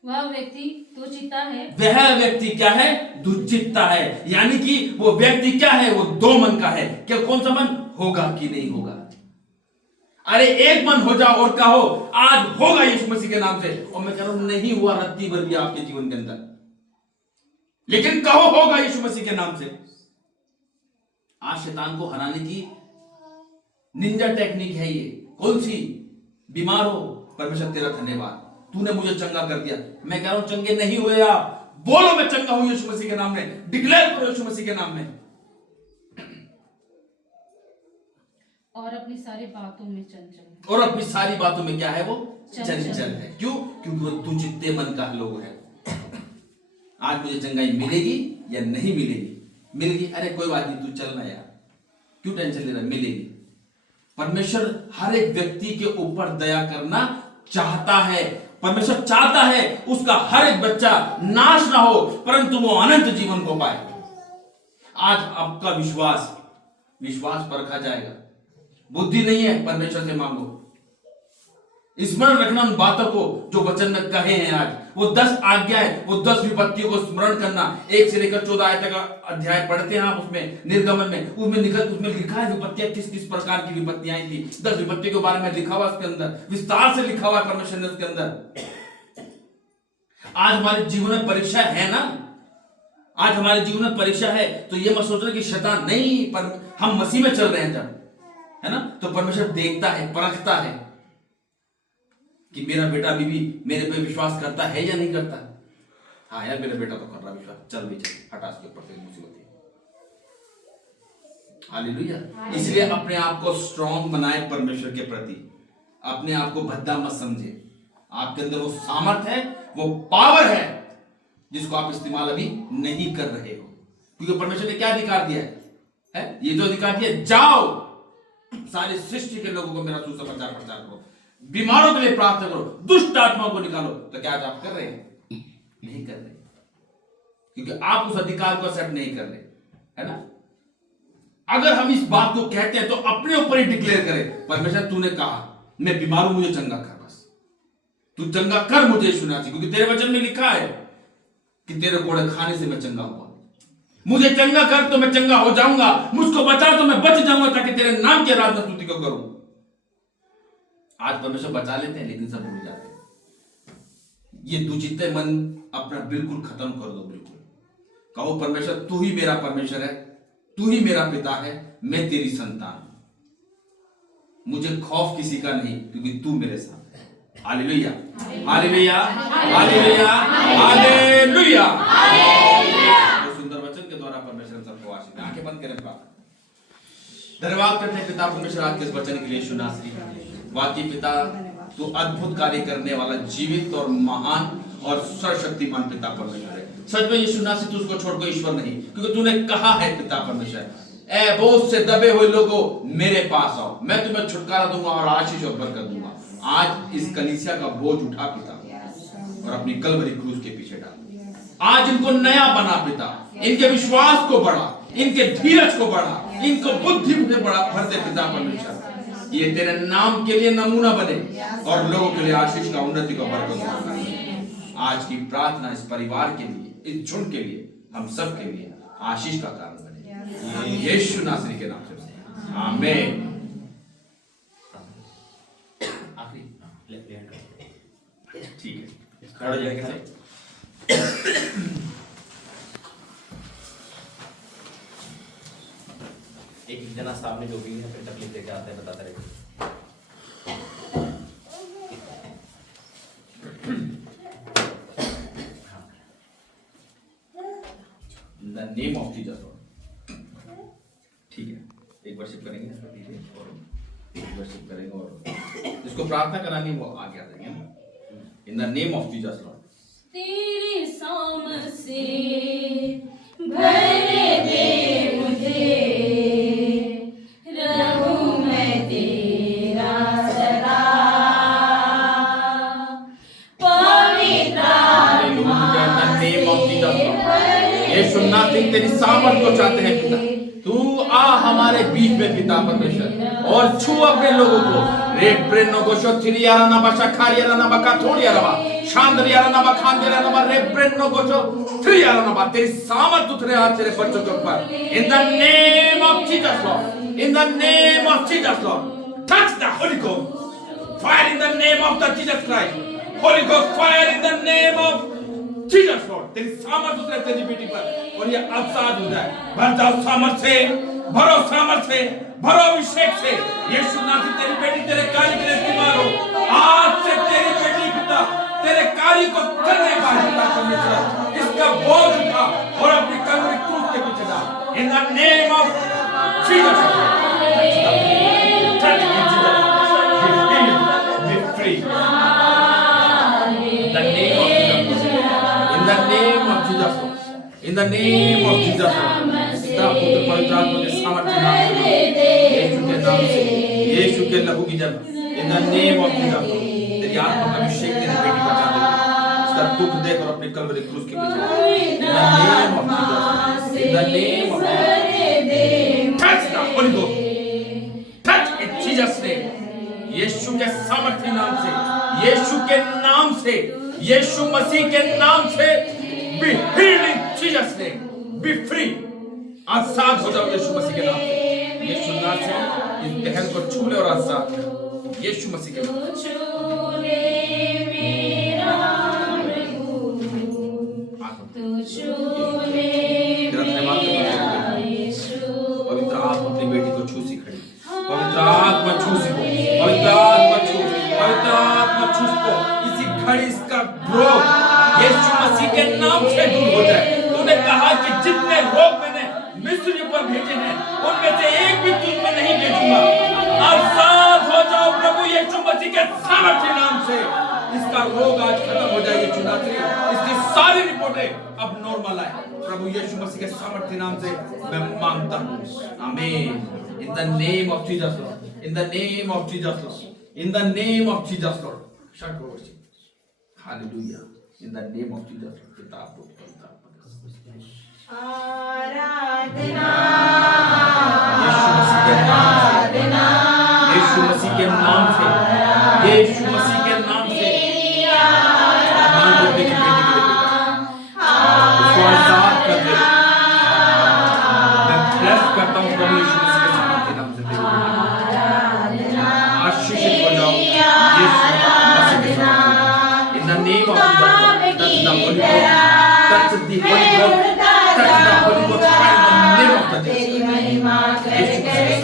वह व्यक्ति दुचित्ता है, वह व्यक्ति क्या है, दुचित्ता है, यानी कि वो व्यक्ति क्या है, वो दो मन का है। क्या कौन सा मन, होगा कि नहीं होगा। अरे एक मन हो जाओ और कहो आज होगा यीशु मसीह के नाम से, और मैं कह रहा हूं नहीं हुआ रत्ती भर भी आपके जीवन के अंदर, लेकिन कहो होगा यीशु मसीह के नाम से। आज शैतान को हराने की निंजा टेक्निक है ये। कौन सी, बीमार हो, परमेश्वर तेरा धन्यवाद, तूने मुझे चंगा कर दिया। मैं कह रहा हूं चंगे नहीं हुए आप, बोलो मैं चंगा हूं यीशु मसीह के नाम में, डिक्लेयर करो यीशु मसीह के नाम में। और अपनी सारी बातों में चंचल, और अपनी सारी बातों में क्या है, वो चंचल है। क्यों, क्योंकि वो दुचित्ते मन का लोग है। आज मुझे चंगाई मिलेगी या नहीं मिलेगी, मिलेगी, अरे कोई बात नहीं, तू चलना यार, क्यों टेंशन ले रहा, मिलेगी। परमेश्वर हर एक व्यक्ति के ऊपर दया करना चाहता है। परमेश्वर चाहता है उसका हर एक बच्चा नाश ना हो, परंतु वो अनंत जीवन को पाए। आज आपका विश्वास परखा जाएगा। बुद्धि नहीं है, परमेश्वर से मांगो। स्मरण रखना उन बातों को जो वचन में कहे हैं। आज वो 10 आज्ञाएं, वो 10 विपत्तियों को स्मरण करना। 1 से लेकर 14 आयत तक अध्याय पढ़ते हैं आप, उसमें निर्गमन में उसमें लिखा है विपत्तियां किस किस प्रकार की विपत्तियां आई थी। 10 विपत्तियों के बारे में लिखा हुआ, उसके अंदर विस्तार से लिखा हुआ है परमेश्वर ने उसके अंदर। आज हमारे जीवन में परीक्षा है ना, आज हमारे जीवन में परीक्षा है, तो ये मत सोचना कि शैतान नहीं, पर हम मसीह में चल रहे हैं जब, है ना, तो परमेश्वर देखता है, परखता है कि मेरा बेटा अभी भी मेरे पे विश्वास करता है या नहीं करता। हाँ यार, मेरा बेटा तो कर रहा विश्वास, चल भी चल, हटा इसके ऊपर से मुसीबत। हालेलुया। इसलिए अपने आप को स्ट्रांग बनाए परमेश्वर के प्रति, अपने आप को भद्दा मत समझे। आपके अंदर वो सामर्थ है, वो पावर है जिसको आप इस्तेमाल अभी नहीं कर रहे हो, क्योंकि परमेश्वर ने क्या अधिकार दिया है? ये जो अधिकार दिया, जाओ सारी सृष्टि के लोगों को मेरा सुसमाचार प्रचार करो, बीमारों के लिए प्रार्थना करो, दुष्ट आत्माओं को निकालो। तो क्या आप कर रहे हैं? नहीं कर रहे, क्योंकि आप उस अधिकार को एक्सेप्ट नहीं कर रहे, है ना। अगर हम इस बात को कहते हैं तो अपने ऊपर ही डिक्लेयर करें, परमेश्वर तूने कहा मैं बीमार हूं, मुझे चंगा कर, बस तू चंगा कर मुझे सुना, क्योंकि तेरे वचन में लिखा है कि तेरे घोड़े खाने से मैं चंगा हुआ। मुझे चंगा कर तो मैं चंगा हो जाऊंगा, मुझको बचा तो मैं बच जाऊंगा, ताकि तेरे नाम की आराधना स्तुति को करूं। आज परमेश्वर बचा लेते हैं, लेकिन सब भूल जाते हैं। ये दुचित्ते मन अपना बिल्कुल खत्म कर दो। बिल्कुल कहो परमेश्वर तू ही मेरा परमेश्वर है, तू ही मेरा पिता है, मैं तेरी संतान हूं, मुझे खौफ किसी का नहीं, क्योंकि तू मेरे साथ है। Hallelujah, hallelujah, hallelujah, hallelujah. तो सुंदर वचन के द्वारा परमेश्वर सबको आशीष। आंखें बंद करें, प्रार्थना। धन्यवाद करते हैं पिता परमेश्वर आज के इस वचन के लिए। शुनासी वाकई पिता तू अद्भुत कार्य करने वाला, जीवित और महान और सर्वशक्तिमान पिता परमेश्वर है। सच में यीशु नासरी तू उसको छोड़कर ईश्वर नहीं, क्योंकि तूने कहा है पिता परमेश्वर, ए बोझ से दबे हुए लोगों मेरे पास आओ, मैं तुम्हें छुटकारा दूंगा और आशीष और बरकत दूंगा। आज इस कलीसिया का बोझ उठा पिता और अपनी कलवरी क्रूस के पीछे डाल। आज इनको नया बना पिता, इनके विश्वास को बढ़ा, इनके धीरज को बढ़ा, इनको बुद्धि से बढ़ा भर दे पिता परमेश्वर। ये तेरे नाम के लिए नमूना बने और लोगों के लिए आशीष का, उन्नति का, बरकत का। आज की प्रार्थना इस परिवार के लिए, इस झुंड के लिए, हम सब के लिए आशीष का कारण बने, यीशु नासरी के नाम से, आमीन। ठीक है, खड़ा हो जाएगा। एक जना सामने जो भी है फिर तकलीफ लेके आते हैं, बताते रहिए। In the name of Jesus Lord. ठीक है, एक वर्शिप करेंगे और एक वर्शिप करेंगे और जिसको प्रार्थना करानी है वो आगे आ जाएंगे। इन the name of Jesus Lord. तेरे साम से भर दे मुझे, रहूं मैं तेरा सदा, पवित्र आत्मा से यीशु नासरी तेरी सामर्थ को चाहते हैं पिता, तू आ हमारे बीच में पिता परमेश्वर और छू अपने लोगों को। रे प्रेनो को शोथिरियारा ना बशा खारियारा ना बका थोड़ियारा बा शांदरियारा ना बखांदियारा ना बा रे प्रेनो को शोथिरियारा ना बा तेरी सामर्थ उतरे आज तेरे बच्चों के ऊपर। इन the name of Jesus Lord, in the name of Jesus Lord, touch the Holi ghost, fire in the name of the Jesus Christ, Holi ghost fire in the name of Jesus Lord. तेरी सामर्थ उतरे तेरी बेटी पर और ये आजाद हो जाए। भर जाओ सामर्थ से, भरो सामर्थ से, भरो अभिषेक से। यीशु नासरी तेरी बेटी तेरे कार्य के लिए इस्तेमाल हो। आज से तेरी बेटी पिता तेरे कार्य को करने वाली पिता परमेश्वर इसका बोझ उठा और अपनी कलवरी क्रूस के पीछे जा। इन the name of Jesus be free. In the name of Jesus. In the name of Jesus. In the name of Jesus. पिता पुत्र पवित्र आत्मा के सामर्थ्य नाम से, यीशु के नाम से, यीशु के लहू की जल। In the name of Jesus. तेरी आत्मा का अभिषेक तेरी बेटी पर जा दे। उसका दुख देख और अपनी कलवरी क्रूस के पीछे। In the name of Jesus. In the name of Jesus. Touch the Holy Ghost. Touch in Jesus' name. यीशु के सामर्थ्य नाम से, यीशु के नाम से, यीशु मसीह के नाम से be healed in Jesus' name, be free, आजाद हो जाओ यीशु मसीह के नाम से। यीशु नाम से इस बहन को छू ले और आजाद कर यीशु मसीह के नाम से। पवित्र आत्मा अपनी बेटी को छू सी खड़ी, पवित्र आत्मा छू सी को, पवित्र आत्मा छू, पवित्र आत्मा छू को, इसी घड़ी इसका रोग यीशु मसीह के नाम से दूर हो जाए। तूने कहा कि जितने रोग मैंने मिस्र पर भेजे हैं उनमें से एक भी तुझ में नहीं भेजूंगा। आजाद हो जाओ प्रभु यीशु मसीह के सामर्थ्य नाम से। इसका रोग आज खत्म हो जाए यीशु नासरी, इसकी सारी रिपोर्टें अब नॉर्मल आए प्रभु यीशु मसीह के सामर्थ्य नाम से मैं मांगता हूँ। आमीन। In the name of Jesus Lord, in the name of Jesus Lord, in the name of Jesus Lord. Shout worship. Hallelujah. In the name of Jesus Lord. पिता पुत्र पवित्र आत्मा। आराधना यीशु मसीह के नाम से, यीशु मसीह के नाम से, यीशु मसीह के नाम से मान लो बेटी के लिए उसको आजाद कर दे। मैं ब्लेस करता हूँ प्रभु यीशु मसीह के सामर्थ्य नाम से तेरी बेटी आशीषित हो जाओ यीशु मसीह के सामर्थ्य। In the name of Jesus, touch the Holy Ghost, touch the Holy Ghost, touch the Holy Ghost, in the name of the Jesus.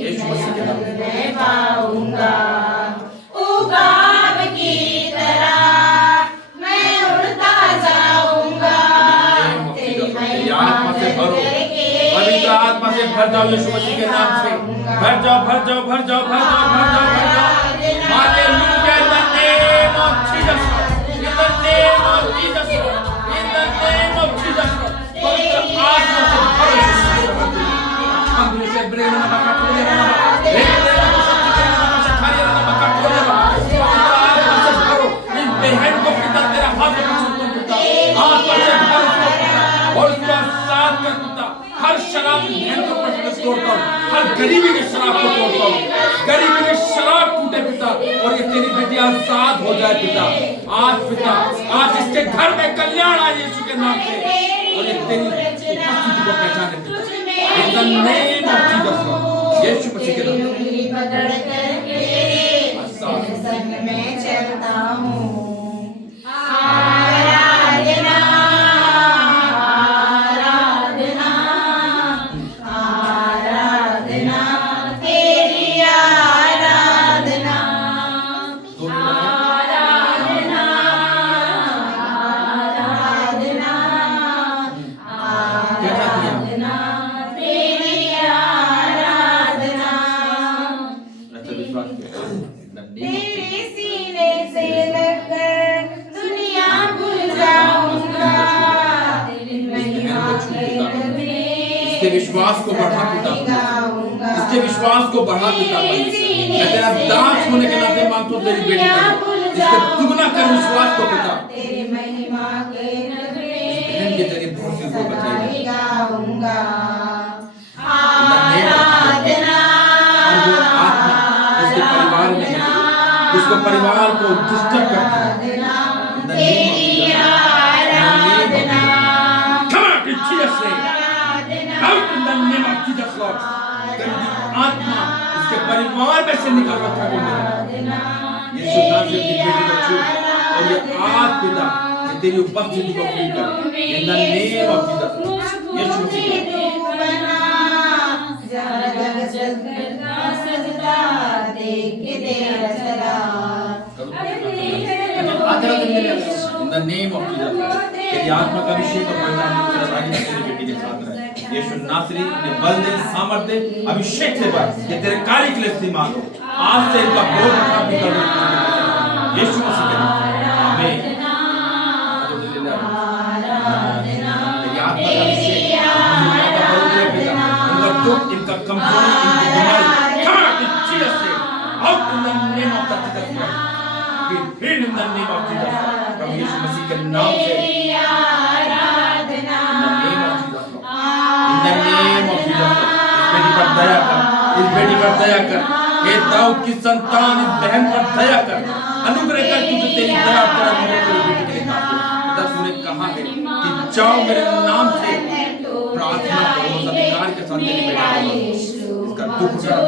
यीशु मसीह के नाम से पाऊंगा उगाब की तरह मैं उड़ता जाऊंगा। तेरी आत्मा से भरो, पवित्र आत्मा से भर जाओ यीशु मसीह के नाम से। भर जाओ, भर जाओ, भर जाओ, भर जाओ, भर जाओ, भर जाओ। Hallelujah. In the name of Jesus, in the name of Jesus, in the name of Jesus, पवित्र आत्मा से भरो यीशु मसीह के नाम से। हम से ब्रेन ना बका खोले ना, ब्रेन ना बका खाली ना बका खोले ना। पवित्र आत्मा से भरो इस बहन को पिता तेरा हाथ में छूता पिता, आत्मा से भरो इसको पिता और इसको आजाद कर पिता। हर शराब बहन को पकड़ तोड़ता हूँ, हर गरीबी के शराब को तोड़ता हूँ, गरीबी के शराब टूटे पिता और ये तेरी बेटी आजाद हो जाए पिता। आज पिता, आज इसके घर में कल्याण आए यीशु के नाम से और ये तेरी उपस्थिति को पहचाने पिता। In the name of Jesus, यीशु मसीह के नाम से पकड़ करके संग में चलता हूँ। आराधना आराधना आराधना तेरे सीने से लगकर दुनिया भूल जाऊंगा तेरी महिमा के नगमे इसके विश्वास को बढ़ा पिता, इसके विश्वास को बढ़ा पिता। मैं तेरा दास होने के नाते मांगता हूं तेरी बेटी को, इसके दुगना कर विश्वास को पिता। तेरी महिमा के नगमे बहन के जरिए बहुत सी को बचाई गाऊंगा उसके परिवार में है, उसको परिवार को डिस्टर्ब करता है। तेरी आराधना Come out in Jesus' name. Out in the name of Jesus, Lord. गंदी आत्मा इसके परिवार में से निकल रखा है। यीशु नाज़रेत की बेटी को छू और ये आज पिता ये तेरी उपस्थिति को फील कर। In the name of Jesus. Yeshu Masih In the name of Jesus. तेरी आत्मा का अभिषेक और वरदान तेरा राजी तेरी बेटी के साथ रहे। यीशु नासरी ने बल दे, सामर्थ दे, अभिषेक से भर। ये तेरे कार्य के लिए इस्तेमाल हो। आज से इनका बोझ उठा भी कर यीशु मसीह के नाम में। आमीन। तेरी आत्मा का अभिषेक, इनका पवित्र पिता, इनका दुख, इनका कमजोरी, इनकी बीमारी, come out in Jesus' name. Out in the name of Jesus Christ. Be healed in the name of Jesus. प्रभु यीशु मसीह के नाम से in the name of Jesus, इस बेटी पर दया कर, इस बेटी पर दया कर। हे दाऊद की संतान इस बहन पर दया कर, अनुग्रह कर तुझे तेरी दया कर मेरे बेटी के लिए पिता तूने कहा है कि जाओ मेरे नाम से प्रार्थना करो, अधिकार के साथ तेरी बेटी इसका दुख जरा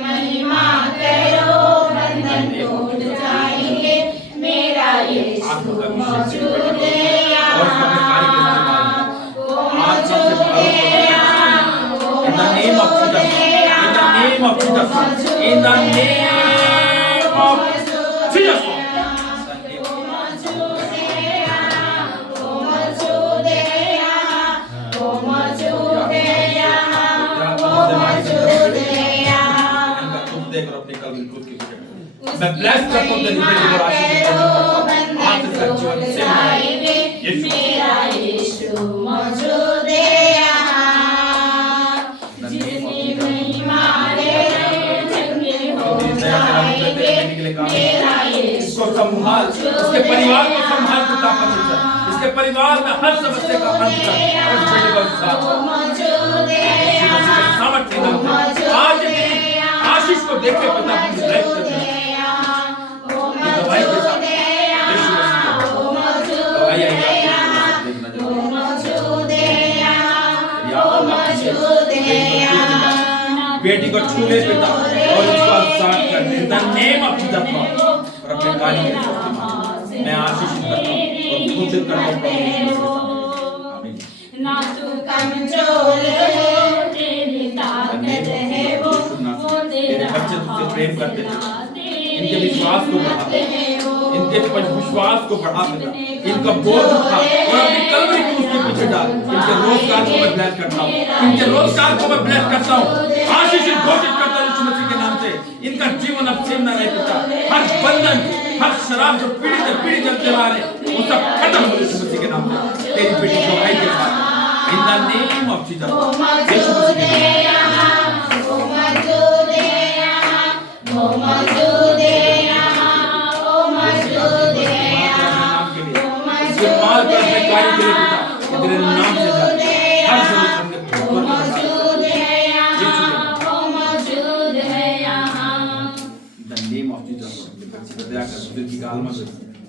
महिमा करो बंधन टूट जाएंगे मेरा यीशु मौजूद है और अपने कार्य के इस्तेमाल आज सबसे in the name of Jesus, in the name of Jesus, in the name of Jesus. मैं ब्लेस करता हूं तेरी बेटी को आशीष देता आज तक जीवन से मेरा यीशु मौजूद है यहाँ जिसकी महिमा मेरा यीशु संभाल, इसके परिवार को संभाल पिता परमेश्वर, इसके परिवार में हर समस्या का अंत कर और इस बेटी का साथ सामर्थ्य आज आशीष को देखे पिता दवाई के साथ यीशु मसीह दवाई बेटी को छू ले पिता और उसका साथ कर in the name of Jesus और अपने कार्य में इस्तेमाल मैं आशीषित करता हूं और घोषित करता हूं आमीन। ना तू कमजोर है तेरी ताकत है वो तेरे बच्चे तुझसे प्रेम करते थे, इनके विश्वास को बढ़ा, इनके विश्वास को बढ़ा पिता, इनका बोझ उठा और अपनी कलवरी को उसके पीछे डाल। इनके रोजगार को मैं ब्लेस करता हूँ, इनके रोजगार को मैं ब्लेस करता हूँ, आशीषित घोषित करता हूँ यीशु मसीह के नाम से। इनका जीवन अब सेम न रहे पिता, हर बंधन, हर शराब जो पीढ़ी से पीढ़ी चलते आ रहे वो सब खत्म हो यीशु मसीह के नाम से। तेरी बेटी को भाई के साथ in the name of Jesus यीशु मसीह के नाम से इस्तेमाल कर अपने कार्य के लिए पिता तेरे नाम से जाए हर जरूरत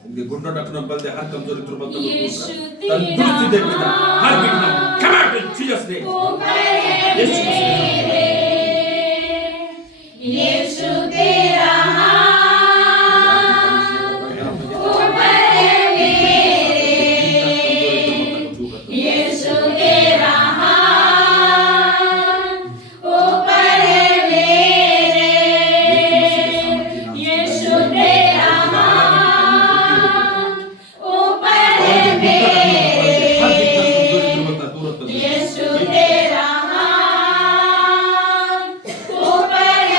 इनके घुटनों टखनों बल दे हर कमजोरी दुर्बलता को तंदुरुस्ती दे पिता हर बीमारी come out in Jesus name यीशु मसीह यीशु तेरा ऊपर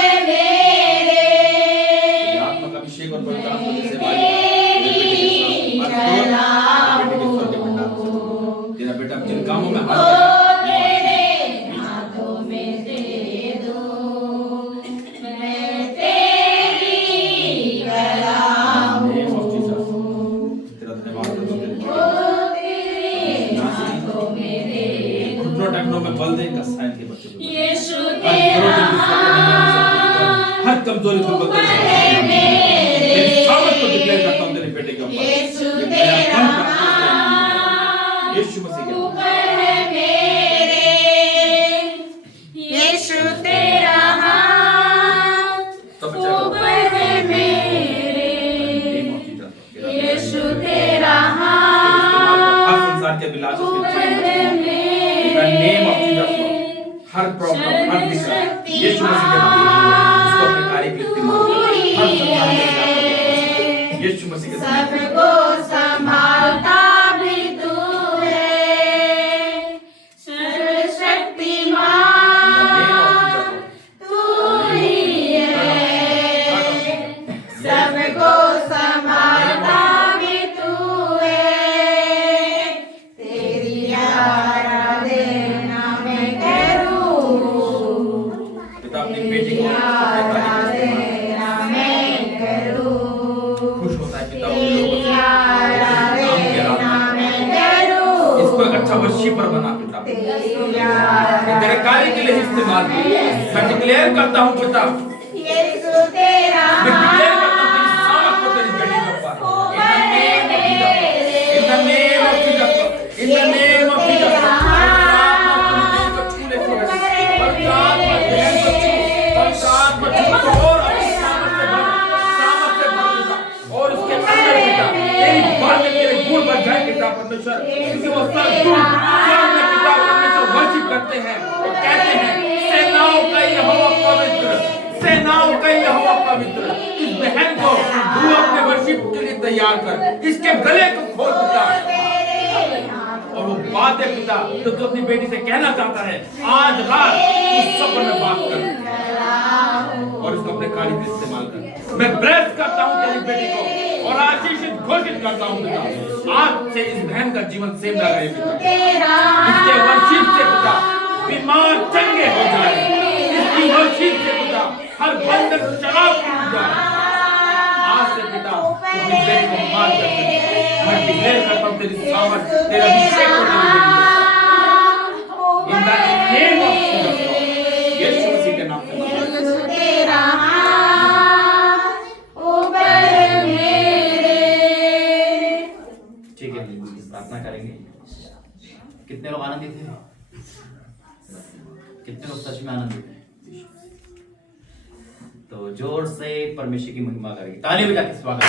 कमजोरी तुमको तेरी सामर्थ को डिक्लेयर करता हूं तेरे बेटे के ऊपर। यीशु तेरा यीशु मसीह के नाम ऊपर है मेरे, यीशु तेरा हाथ ऊपर है मेरे, यीशु तेरा हर हाथ संसार के अभिलाष उसके ऊपर जीवन है में मेरे, in the name of Jesus हर प्रॉब्लम हर दिक्कत यीशु मसीह के नाम में उसको अपने कार्य के लिए इस्तेमाल कर। हर संसार के अभिलाष यीशु मसीह के नाम में सबको संभालता भी तू है, सर्वशक्तिमान तू ही है, सबको संभालता भी तू है, तेरी आराधना मैं करूं, पिता अपनी बेटी को आराधना मैं करूं, खुश होता है पिता तेरी आराधना मैं करूं, इसको एक अच्छा वर्शिपर बना पिता तेरी तेरे कार्य के लिए इस्तेमाल कर। मैं डिक्लेयर करता हूं पिता यीशु तेरा मैं डिक्लेयर करता हूं तेरी सामर्थ को तेरी बेटी के ऊपर। इन the name of Jesus in the name of Jesus और उसके अंदर पिता तेरी बात में तेरे गुण बढ़ जाए पिता परमेश्वर, क्योंकि वो सब स्वर्ग में पिता परमेश्वर वर्शिप करते हैं और कहते हैं सेनाओं का यहोवा पवित्र, सेनाओं का यहोवा पवित्र। इस बहन को तू अपने वर्शिप के लिए तैयार कर, इसके गले को खोल पिता और वो बात है पिता तो तू अपनी बेटी से कहना चाहता है आज रात उस सब्र में बात कर और उसको अपने कार्य में इस्तेमाल कर। मैं ब्लेस करता हूं तेरी बेटी को और आशीषित घोषित करता हूं पिता आज से इस बहन का जीवन सेम ना रहे पिता, इसके वर्शिप से पिता बीमार चंगे हो जाए, इसकी वर्शिप से पिता हर बंधन शराब टूट जाए। आज से पिता तू अपनी बेटी को मान कर मैं डिक्लेयर करता हूं तेरी सामर्थ तेरा अभिषेक को तेरी बेटी in the name of Jesus Yeshu Masih के नाम से यीशु तेरा हाथ ऊपर मेरे। ठीक है, प्रार्थना करेंगे। कितने लोग आनंदित हैं? कितने लोग सच में आनंदित हैं? तो जोर से परमेश्वर की महिमा करेंगे, ताली बजा के स्वागत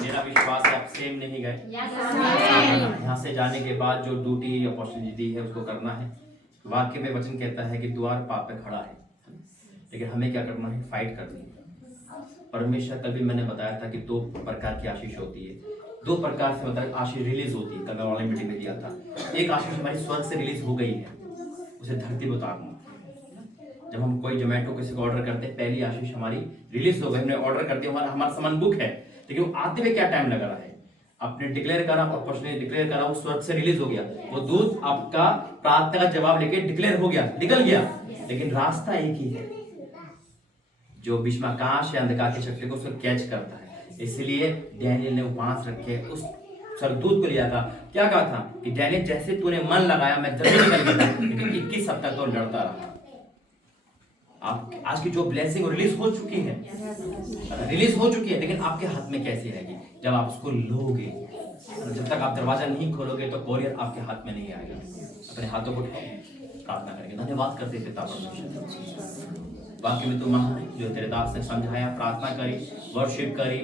मेरा विश्वास है आप सेम नहीं गए। यहाँ से जाने के बाद जो ड्यूटी अपॉर्चुनिटी है उसको करना है। वाक्य में वचन कहता है कि द्वार पाप पे खड़ा है, लेकिन हमें क्या करना है? फाइट करनी है। परमेश्वर कल भी मैंने बताया था कि दो प्रकार की आशीष होती है, दो प्रकार से मतलब आशीष रिलीज होती है। कल मैं ऑनलाइन मीटिंग में दिया था। एक आशीष हमारी स्वर्ग से रिलीज हो गई है, उसे धरती पर उतारना। जब हम कोई जोमेटो किसी को ऑर्डर करते हैं, पहली आशीष हमारी रिलीज हो गई, हमने ऑर्डर कर दिया, हमारा सामान बुक है, लेकिन वो आते हुए क्या टाइम लगा रहा है? आपने डिक्लेयर करा, अपॉर्चुनिटी डिक्लेयर करा, वो स्वर्ग से रिलीज हो गया, वो दूत आपका प्रार्थना का जवाब लेके डिक्लेयर हो गया, निकल गया, लेकिन रास्ता एक ही है जो बीच में आकाश या अंधकार की शक्ति को उसको कैच करता है। इसलिए डैनियल ने उपवास रखे, उस सरदूत को लिया था, क्या कहा था कि डैनियल जैसे तूने मन लगाया मैं जल्दी निकल गया, लेकिन 21 सप्ताह तो लड़ता रहा। आप आज की जो ब्लेसिंग रिलीज हो चुकी है, लेकिन आपके हाथ में कैसी रहेगी? जब आप उसको लोगे, जब तक आप दरवाजा नहीं खोलोगे तो कोरियर आपके हाथ में नहीं आएगा। अपने हाथों को प्रार्थना करेंगे। धन्यवाद करते पिता परमेश्वर, वाक्य में तू महान है, जो तेरे दास ने समझाया, प्रार्थना करी, वर्शिप करी,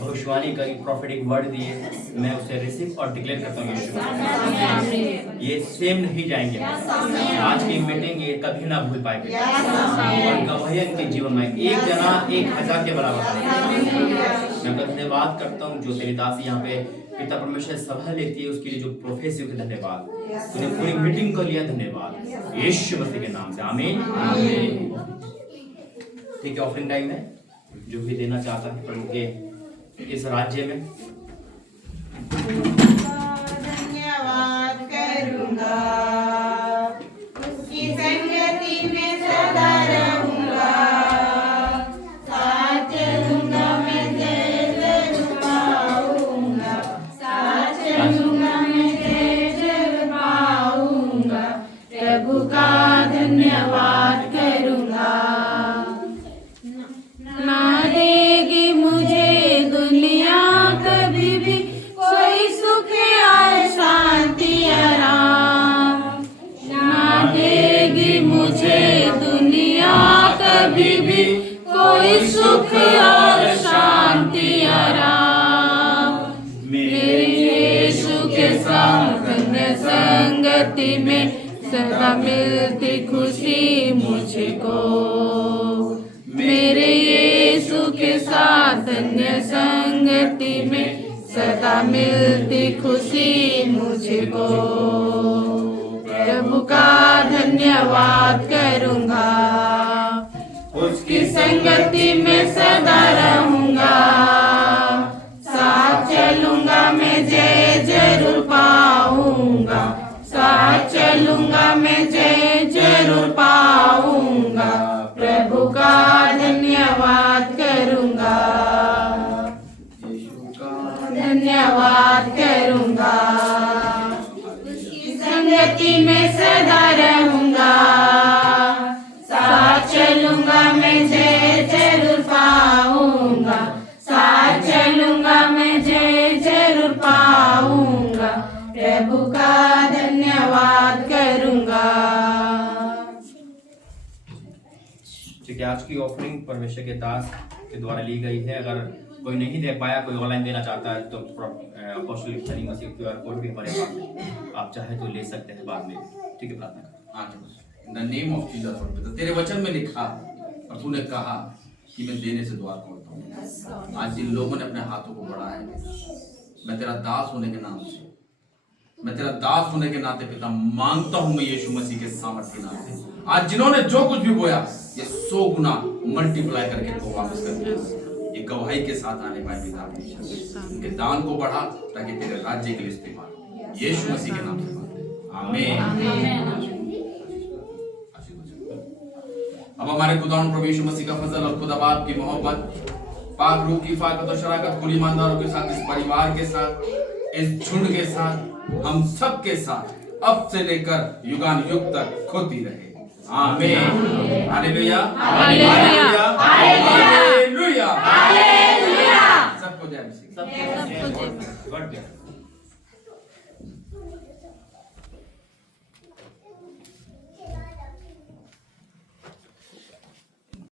भविष्यवाणी करी, प्रोफेटिक वर्ड दिए, मैं उसे रिसीव और डिक्लेयर करता हूँ यीशु, ये सेम नहीं जाएंगे। आज की मीटिंग ये कभी ना भूल पाएंगे और गवाहियन के जीवन में एक जना 1000 के बराबर करेगा। मैं धन्यवाद करता हूँ जो तेरे दास यहाँ पे पिता परमेश्वर सभा लेती है, उसके लिए जो प्रोफेसिव के धन्यवाद, तूने पूरी मीटिंग को लिया, धन्यवाद यीशु मसीह के नाम से, आमीन। ठीक है, ऑफरिंग टाइम है, जो भी देना चाहता है प्रभु के इस राज्य में। धन्यवाद करूंगा, उसकी संगति में सदा रहूंगा, साथ चलूंगा मैं जय पाऊंगा, साथ चलूंगा मैं जय पाऊंगा, प्रभु का धन्यवाद करूँगा। ना देगी मुझे दुनिया कभी भी कोई सुख और शांति आराम। ना देगी मुझे दुनिया कभी भी कोई सुख और शांति आराम। मेरे यीशु के साथ अन्य संगति में सदा मिलती खुशी मुझको। मेरे यीशु के साथ अन्य संगति में सदा मिलती खुशी मुझको। प्रभु का धन्यवाद करूँगा, उसकी संगति में सदा रहूँगा। साथ चलूँगा मैं जय जरूर पाऊँगा। साथ चलूँगा मैं जय जरूर पाऊँगा। प्रभु का धन्यवाद करूँगा, धन्यवाद करूँगा। उसकी संगति में सदा रहूँगा। साथ चलूँगा मैं जय जरूर पाऊँगा। साथ चलूँगा मैं जय जरूर पाऊँगा। प्रभु का धन्यवाद करूँगा। क्योंकि आज की ऑफरिंग परमेश्वर के दास के द्वारा ली गई है। अगर कोई नहीं दे पाया, कोई ऑनलाइन देना चाहता है, तो अपोस्टलिक सलीम मसीह QR कोड भी हमारे पास है, आप चाहे तो ले सकते हैं बाद में। ठीक है, प्रार्थना करें। इन द नेम ऑफ जीसस और पिता, तेरे वचन में लिखा और तूने कहा कि मैं देने से द्वार खोलता हूँ। आज जिन लोगों ने अपने हाथों को बढ़ाया है, मैं तेरा दास होने के नाम से, मैं तेरा दास होने के नाते पिता मांगता हूं, मैं यीशु मसीह के सामर्थ्य के नाम से, आज जिन्होंने जो कुछ भी बोया ये 100 गुना मल्टीप्लाई करके तो वापस कर दिया। ये गवाही के साथ आने पाए पिता, उनके दान को बढ़ा ताकि तेरे राज्य के लिए इस्तेमाल, यीशु मसीह के नाम से मांगते हैं, आमीन। अब हमारे खुदावंद प्रभु यीशु मसीह का फजल और खुदा बाप की मोहब्बत, पाक रूह की फाकत और शराकत कुल ईमानदारों के साथ, इस परिवार के साथ, इस झुंड के साथ, हम सब के साथ अब से लेकर युगान युग तक होती रहे, आमीन। Hallelujah, hallelujah, hallelujah, hallelujah. सबको जय मसीह। सबको जय। God bless.